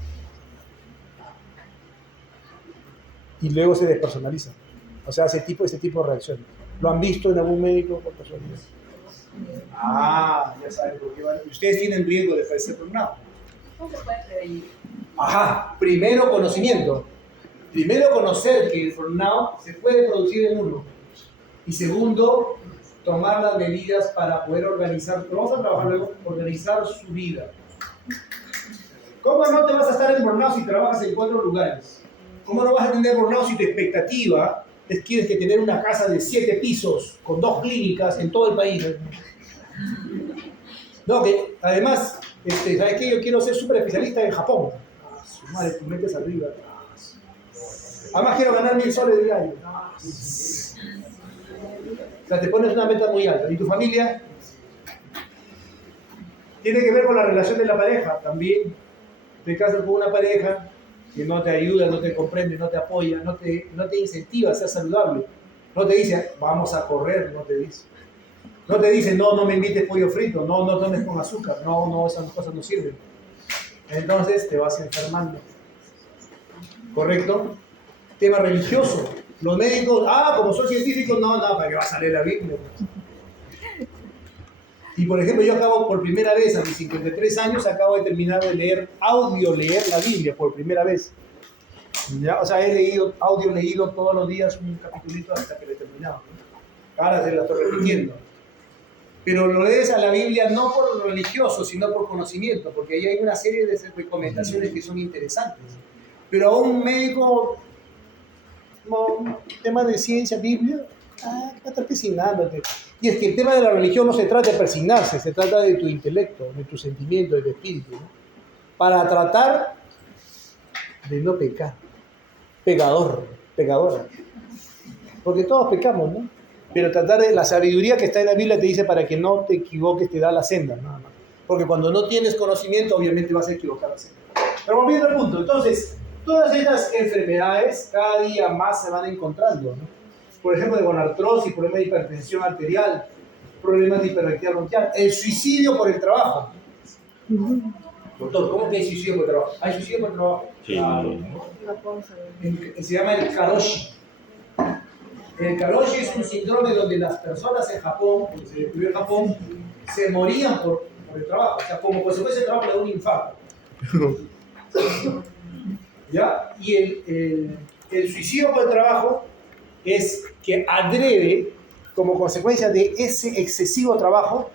Y luego se despersonaliza. O sea, ese tipo de reacciones. ¿Lo han visto en algún médico por casualidad? Ya saben por qué van. Ustedes tienen riesgo de padecer burnout. ¿Cómo se puede prevenir? Primero conocimiento. Primero conocer que el burnout se puede producir en uno. Y segundo, tomar las medidas para poder organizar, vamos a trabajar luego, organizar su vida. ¿Cómo no te vas a estar en burnout si trabajas en 4 lugares? ¿Cómo no vas a tener burnout si tu expectativa es que tienes que tener una casa de 7 pisos con 2 clínicas en todo el país? No, que además, ¿sabes qué? Yo quiero ser súper especialista en Japón. Su madre, tú metes arriba. Además quiero ganar 1.000 soles diarios. O sea, te pones una meta muy alta. ¿Y tu familia? Tiene que ver con la relación de la pareja también. Te casas con una pareja que no te ayuda, no te comprende, no te apoya, no te incentiva a ser saludable. No te dice, vamos a correr, no te dice. No te dice, no me invites pollo frito, no tomes con azúcar, no, esas cosas no sirven. Entonces te vas enfermando. ¿Correcto? Tema religioso. Los médicos, como son científicos, no, ¿para qué vas a leer la Biblia? Y por ejemplo, yo acabo por primera vez, a mis 53 años, acabo de terminar de leer la Biblia por primera vez. ¿Ya? O sea, he leído todos los días un capitulito hasta que lo he terminado. Ahora se lo estoy repitiendo. Pero lo lees a la Biblia no por lo religioso, sino por conocimiento, porque ahí hay una serie de recomendaciones que son interesantes. Pero a un médico, un tema de ciencia, Biblia, va a estar persignándote. Y es que el tema de la religión no se trata de persignarse, se trata de tu intelecto, de tu sentimiento, de tu espíritu, ¿no? Para tratar de no pecar. Pecadora. Porque todos pecamos, ¿no? Pero tratar de la sabiduría que está en la Biblia te dice para que no te equivoques, te da la senda, nada más. Porque cuando no tienes conocimiento, obviamente vas a equivocar la senda. Pero volviendo al punto, entonces, todas estas enfermedades cada día más se van encontrando, ¿no? Por ejemplo, con artrosis, problemas de hipertensión arterial, problemas de hiperactividad bronquial, el suicidio por el trabajo. Doctor, ¿cómo que hay suicidio por el trabajo? ¿Hay suicidio por el trabajo? Sí. Claro. Se llama el karoshi. El karoshi es un síndrome donde las personas en Japón, cuando se descubrió en Japón, se morían por el trabajo. O sea, como consecuencia del trabajo le da un infarto. ¿Ya? Y el suicidio por el trabajo es que adrede, como consecuencia de ese excesivo trabajo,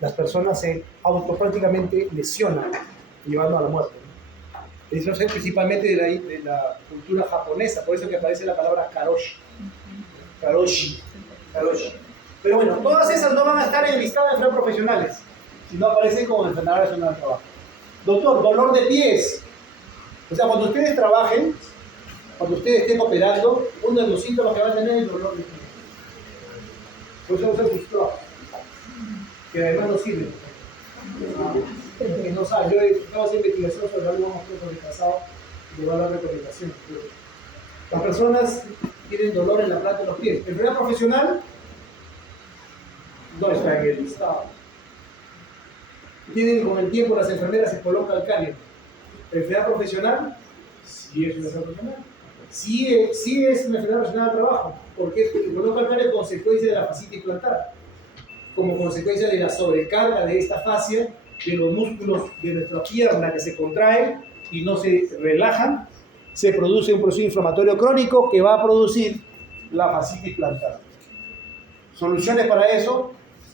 las personas se prácticamente lesionan, llevando a la muerte. Eso es principalmente de la cultura japonesa, por eso que aparece la palabra karoshi. Pero bueno, todas esas no van a estar en el listado de enfermedades profesionales, sino aparecen como enfermedades relacionadas al trabajo. Doctor, dolor de pies. O sea, cuando ustedes trabajen, cuando ustedes estén operando, uno de los síntomas que van a tener es el dolor de pies. Por eso usan sus trabajos, que además no sirven. Que no sabe, yo estaba haciendo investigación sobre algo más sobre el pasado y le voy a dar recomendaciones. Las personas tienen dolor en la planta de los pies. Enfermedad profesional no está en el listado. Tienen con el tiempo las enfermeras se colocan calcáneo. Enfermedad profesional, sí es una enfermedad profesional. Sí es una enfermedad relacionada al trabajo, porque el colon calcáneo es consecuencia de la fascitis plantar, como consecuencia de la sobrecarga de esta fascia, de los músculos de nuestra pierna que se contraen y no se relajan, se produce un proceso inflamatorio crónico que va a producir la fascitis plantar. Soluciones para eso: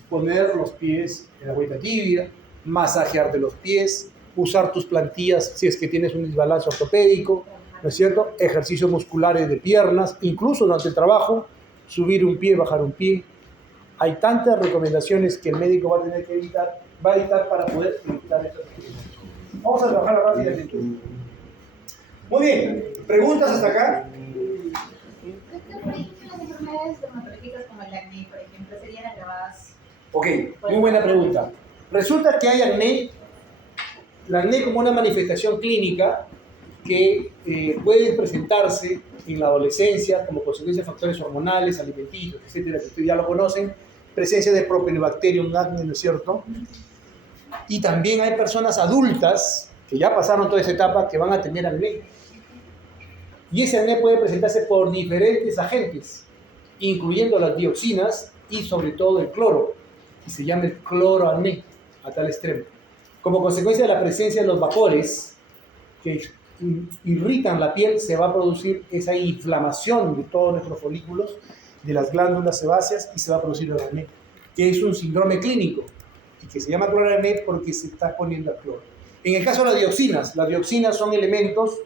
poner los pies en agüita tibia, masajearte los pies, usar tus plantillas si es que tienes un desbalance ortopédico, ¿no es cierto? Ejercicios musculares de piernas, incluso durante el trabajo, subir un pie, bajar un pie. Hay tantas recomendaciones que el médico va a tener que editar para poder evitar estas cosas. Vamos a trabajar rápidamente. Muy bien, ¿preguntas hasta acá? Por ejemplo, las enfermedades dermatológicas como el acné, por ejemplo, serían agravadas. Ok, muy buena pregunta. Resulta que hay acné La acné como una manifestación clínica que puede presentarse en la adolescencia como consecuencia de factores hormonales, alimenticios, etcétera, que ustedes ya lo conocen, presencia de Propionibacterium acne, ¿no es cierto? Y también hay personas adultas que ya pasaron toda esa etapa que van a tener acné. Y ese acné puede presentarse por diferentes agentes, incluyendo las dioxinas y sobre todo el cloro, que se llama el cloroacné, a tal extremo. Como consecuencia de la presencia de los vapores que irritan la piel, se va a producir esa inflamación de todos nuestros folículos, de las glándulas sebáceas, y se va a producir el acné, que es un síndrome clínico y que se llama cloroacné porque se está poniendo el cloro. En el caso de las dioxinas son elementos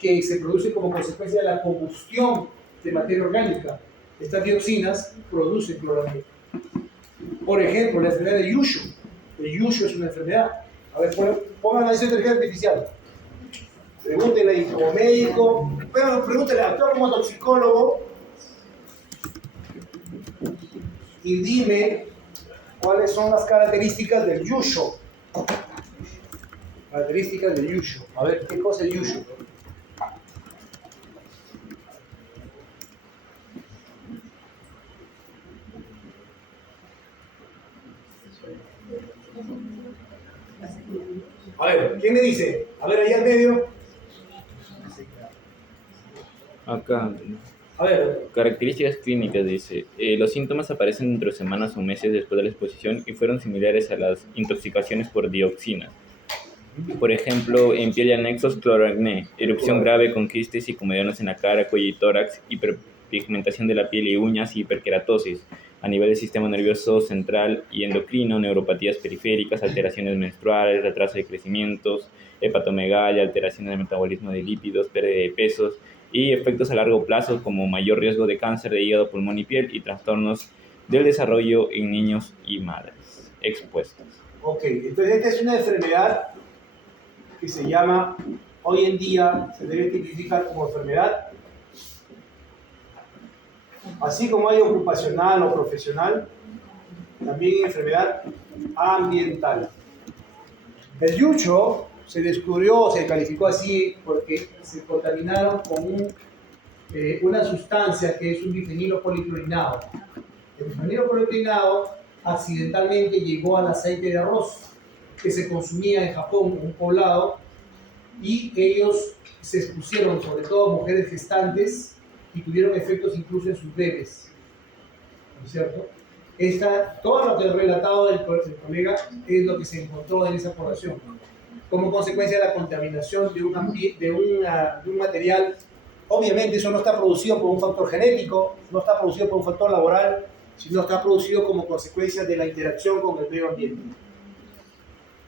que se producen como consecuencia de la combustión de materia orgánica. Estas dioxinas producen cloroacné. Por ejemplo, la enfermedad de Yushu. El Yushu es una enfermedad. A ver, pongan la inteligencia artificial. Pregúntele ahí como médico, bueno, pregúntele actor como toxicólogo y dime cuáles son las características del Yushu. Características del Yushu. A ver, ¿qué cosa es Yushu? A ver, ¿quién me dice? A ver, ahí al medio. Acá, A ver, características clínicas, dice. Los síntomas aparecen dentro de semanas o meses después de la exposición y fueron similares a las intoxicaciones por dioxinas. Por ejemplo, en piel y anexos, cloroacné, erupción grave con quistes y comediones en la cara, cuello y tórax, hiperpigmentación de la piel y uñas y hiperkeratosis. A nivel del sistema nervioso central y endocrino, neuropatías periféricas, alteraciones menstruales, retraso de crecimientos, hepatomegalia, alteraciones del metabolismo de lípidos, pérdida de pesos y efectos a largo plazo como mayor riesgo de cáncer de hígado, pulmón y piel y trastornos del desarrollo en niños y madres expuestos. ok, entonces esta es una enfermedad que se llama, hoy en día se debe tipificar como enfermedad, así como hay ocupacional o profesional, también hay enfermedad ambiental. El Yushu se descubrió, se calificó así porque se contaminaron con una sustancia que es un bifenilo policlorinado. El bifenilo policlorinado accidentalmente llegó al aceite de arroz que se consumía en Japón, en un poblado, y ellos se expusieron, sobre todo mujeres gestantes, y tuvieron efectos incluso en sus bebés, ¿no es cierto? Todo lo que he relatado del colega es lo que se encontró en esa población, como consecuencia de la contaminación de un material. Obviamente eso no está producido por un factor genético, no está producido por un factor laboral, sino está producido como consecuencia de la interacción con el medio ambiente.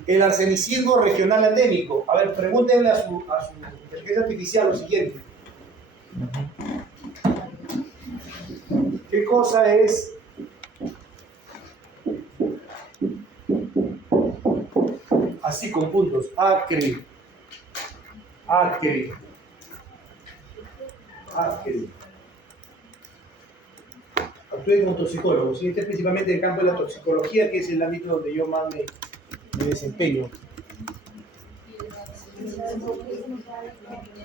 El arsenicismo regional endémico. A ver, pregúntenle a su inteligencia artificial lo siguiente. ¿Qué cosa es así con puntos? Acre. Actúe como toxicólogo. ¿Sí? Este es principalmente el campo de la toxicología, que es el ámbito donde yo más me desempeño.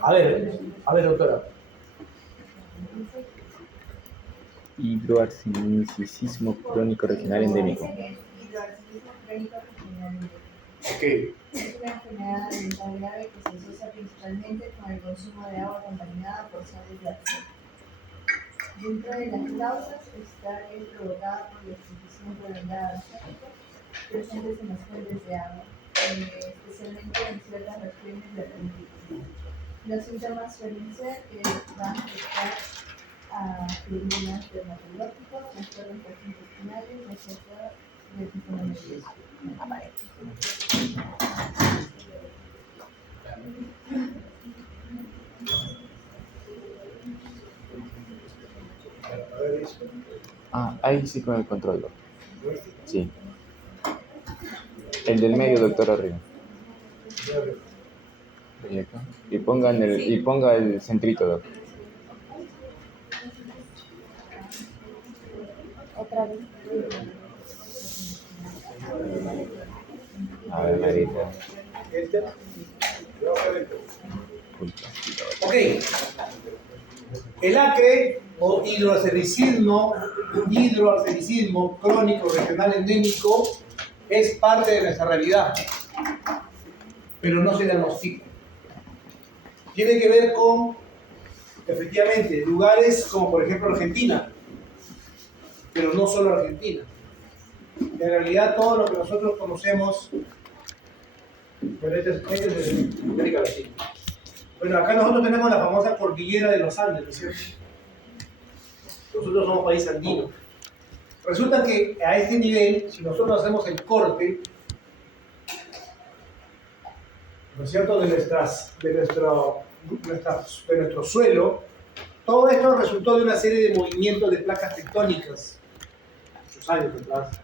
A ver, doctora. Hidroarsenicismo crónico regional endémico. Ok. Es una enfermedad ambiental grave que se asocia principalmente con el consumo de agua contaminada por sales de arsénico. Dentro de las causas está el provocada por la exposición prolongada de arsénico presentes en las fuentes de agua, especialmente en ciertas regiones de Argentina. Los síntomas suelen ser que van a afectar a problemas dermatológicos, trastornos gastrointestinales, etcétera, del sistema nervioso. Ahí sí con el control, doctor. Sí. El del medio, doctor, arriba. Y ponga el centrito, doctor. Otra vez. A ver, Marita. Enter. Ok. El acre o hidroarcenicismo crónico regional endémico es parte de nuestra realidad, pero no se diagnostica. Tiene que ver con, efectivamente, lugares como por ejemplo Argentina, pero no solo Argentina. En realidad todo lo que nosotros conocemos, pero este es de América Latina. Bueno, acá nosotros tenemos la famosa cordillera de los Andes, ¿no es cierto? Nosotros somos país andino. Resulta que a este nivel, si nosotros hacemos el corte, ¿no es cierto?, de nuestro suelo, todo esto resultó de una serie de movimientos de placas tectónicas, muchos años atrás.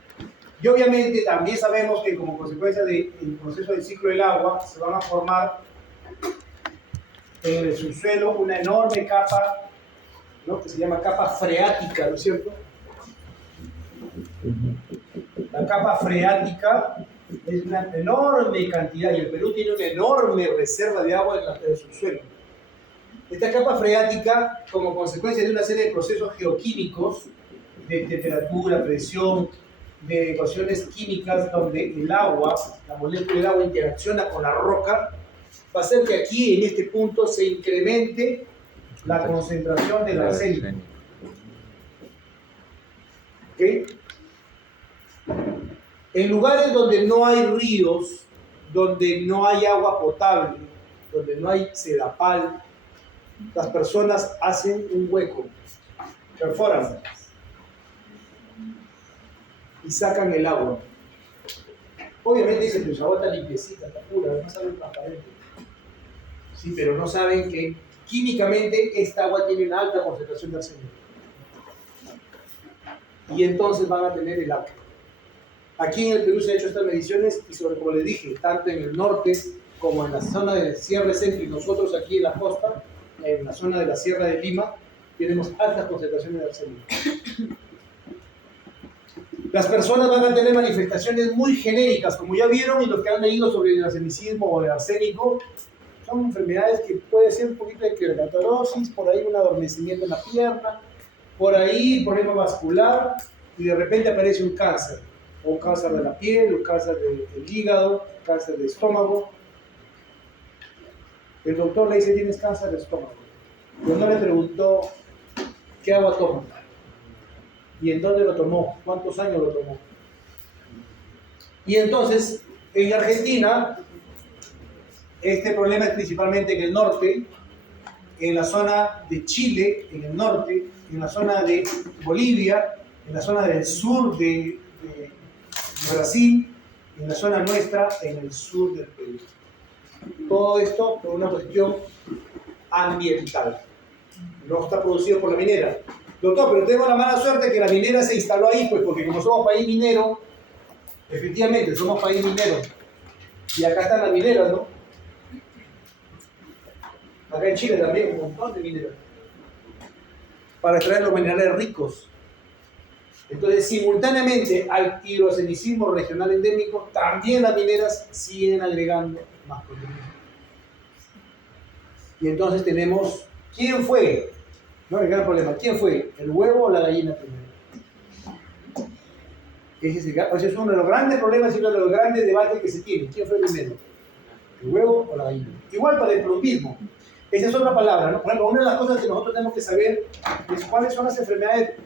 Y obviamente también sabemos que como consecuencia del proceso del ciclo del agua, se van a formar en el subsuelo una enorme capa, ¿no?, que se llama capa freática, ¿no es cierto? La capa freática es una enorme cantidad, y el Perú tiene una enorme reserva de agua en el subsuelo. Esta capa freática, como consecuencia de una serie de procesos geoquímicos, de temperatura, presión, de ecuaciones químicas, donde el agua, la molécula del agua interacciona con la roca, va a hacer que aquí, en este punto, se incremente la concentración del arsénico. ¿Okay? En lugares donde no hay ríos, donde no hay agua potable, donde no hay sedapal, las personas hacen un hueco, perforan y sacan el agua. Obviamente dicen que el agua está limpiecita, está pura, no saben transparente. Sí, pero no saben que químicamente esta agua tiene una alta concentración de arsénico. Y entonces van a tener el agua. Aquí en el Perú se han hecho estas mediciones y sobre, como les dije, tanto en el norte como en la zona del Cierre Centro y nosotros aquí en la costa, en la zona de la Sierra de Lima, tenemos altas concentraciones de arsénico. Las personas van a tener manifestaciones muy genéricas, como ya vieron, y los que han leído sobre el arsenicismo o el arsénico, son enfermedades que puede ser un poquito de queratorosis, por ahí un adormecimiento en la pierna, por ahí problema vascular, y de repente aparece un cáncer, o un cáncer de la piel, un cáncer del hígado, cáncer de estómago. El doctor le dice, tienes cáncer de estómago. Yo no le preguntó, ¿qué agua toma? ¿Y en dónde lo tomó? ¿Cuántos años lo tomó? Y entonces, en Argentina, este problema es principalmente en el norte, en la zona de Chile, en el norte, en la zona de Bolivia, en la zona del sur de Brasil, en la zona nuestra, en el sur del Perú. Todo esto por una cuestión ambiental. No está producido por la minera. Doctor, pero tengo la mala suerte que la minera se instaló ahí, pues porque como somos país minero, efectivamente somos país minero. Y acá están las mineras, ¿no? Acá en Chile también un montón de mineras. Para extraer los minerales ricos. Entonces, simultáneamente al hidroarcenicismo regional endémico, también las mineras siguen agregando más contenido. Y entonces tenemos, ¿quién fue? No, el gran problema, ¿quién fue? ¿El huevo o la gallina primero? Ese es uno de los grandes problemas y uno de los grandes debates que se tiene. ¿Quién fue primero? ¿El huevo o la gallina? Igual para el plumbismo. Esa es otra palabra, ¿no? Por ejemplo, una de las cosas que nosotros tenemos que saber es cuáles son las enfermedades.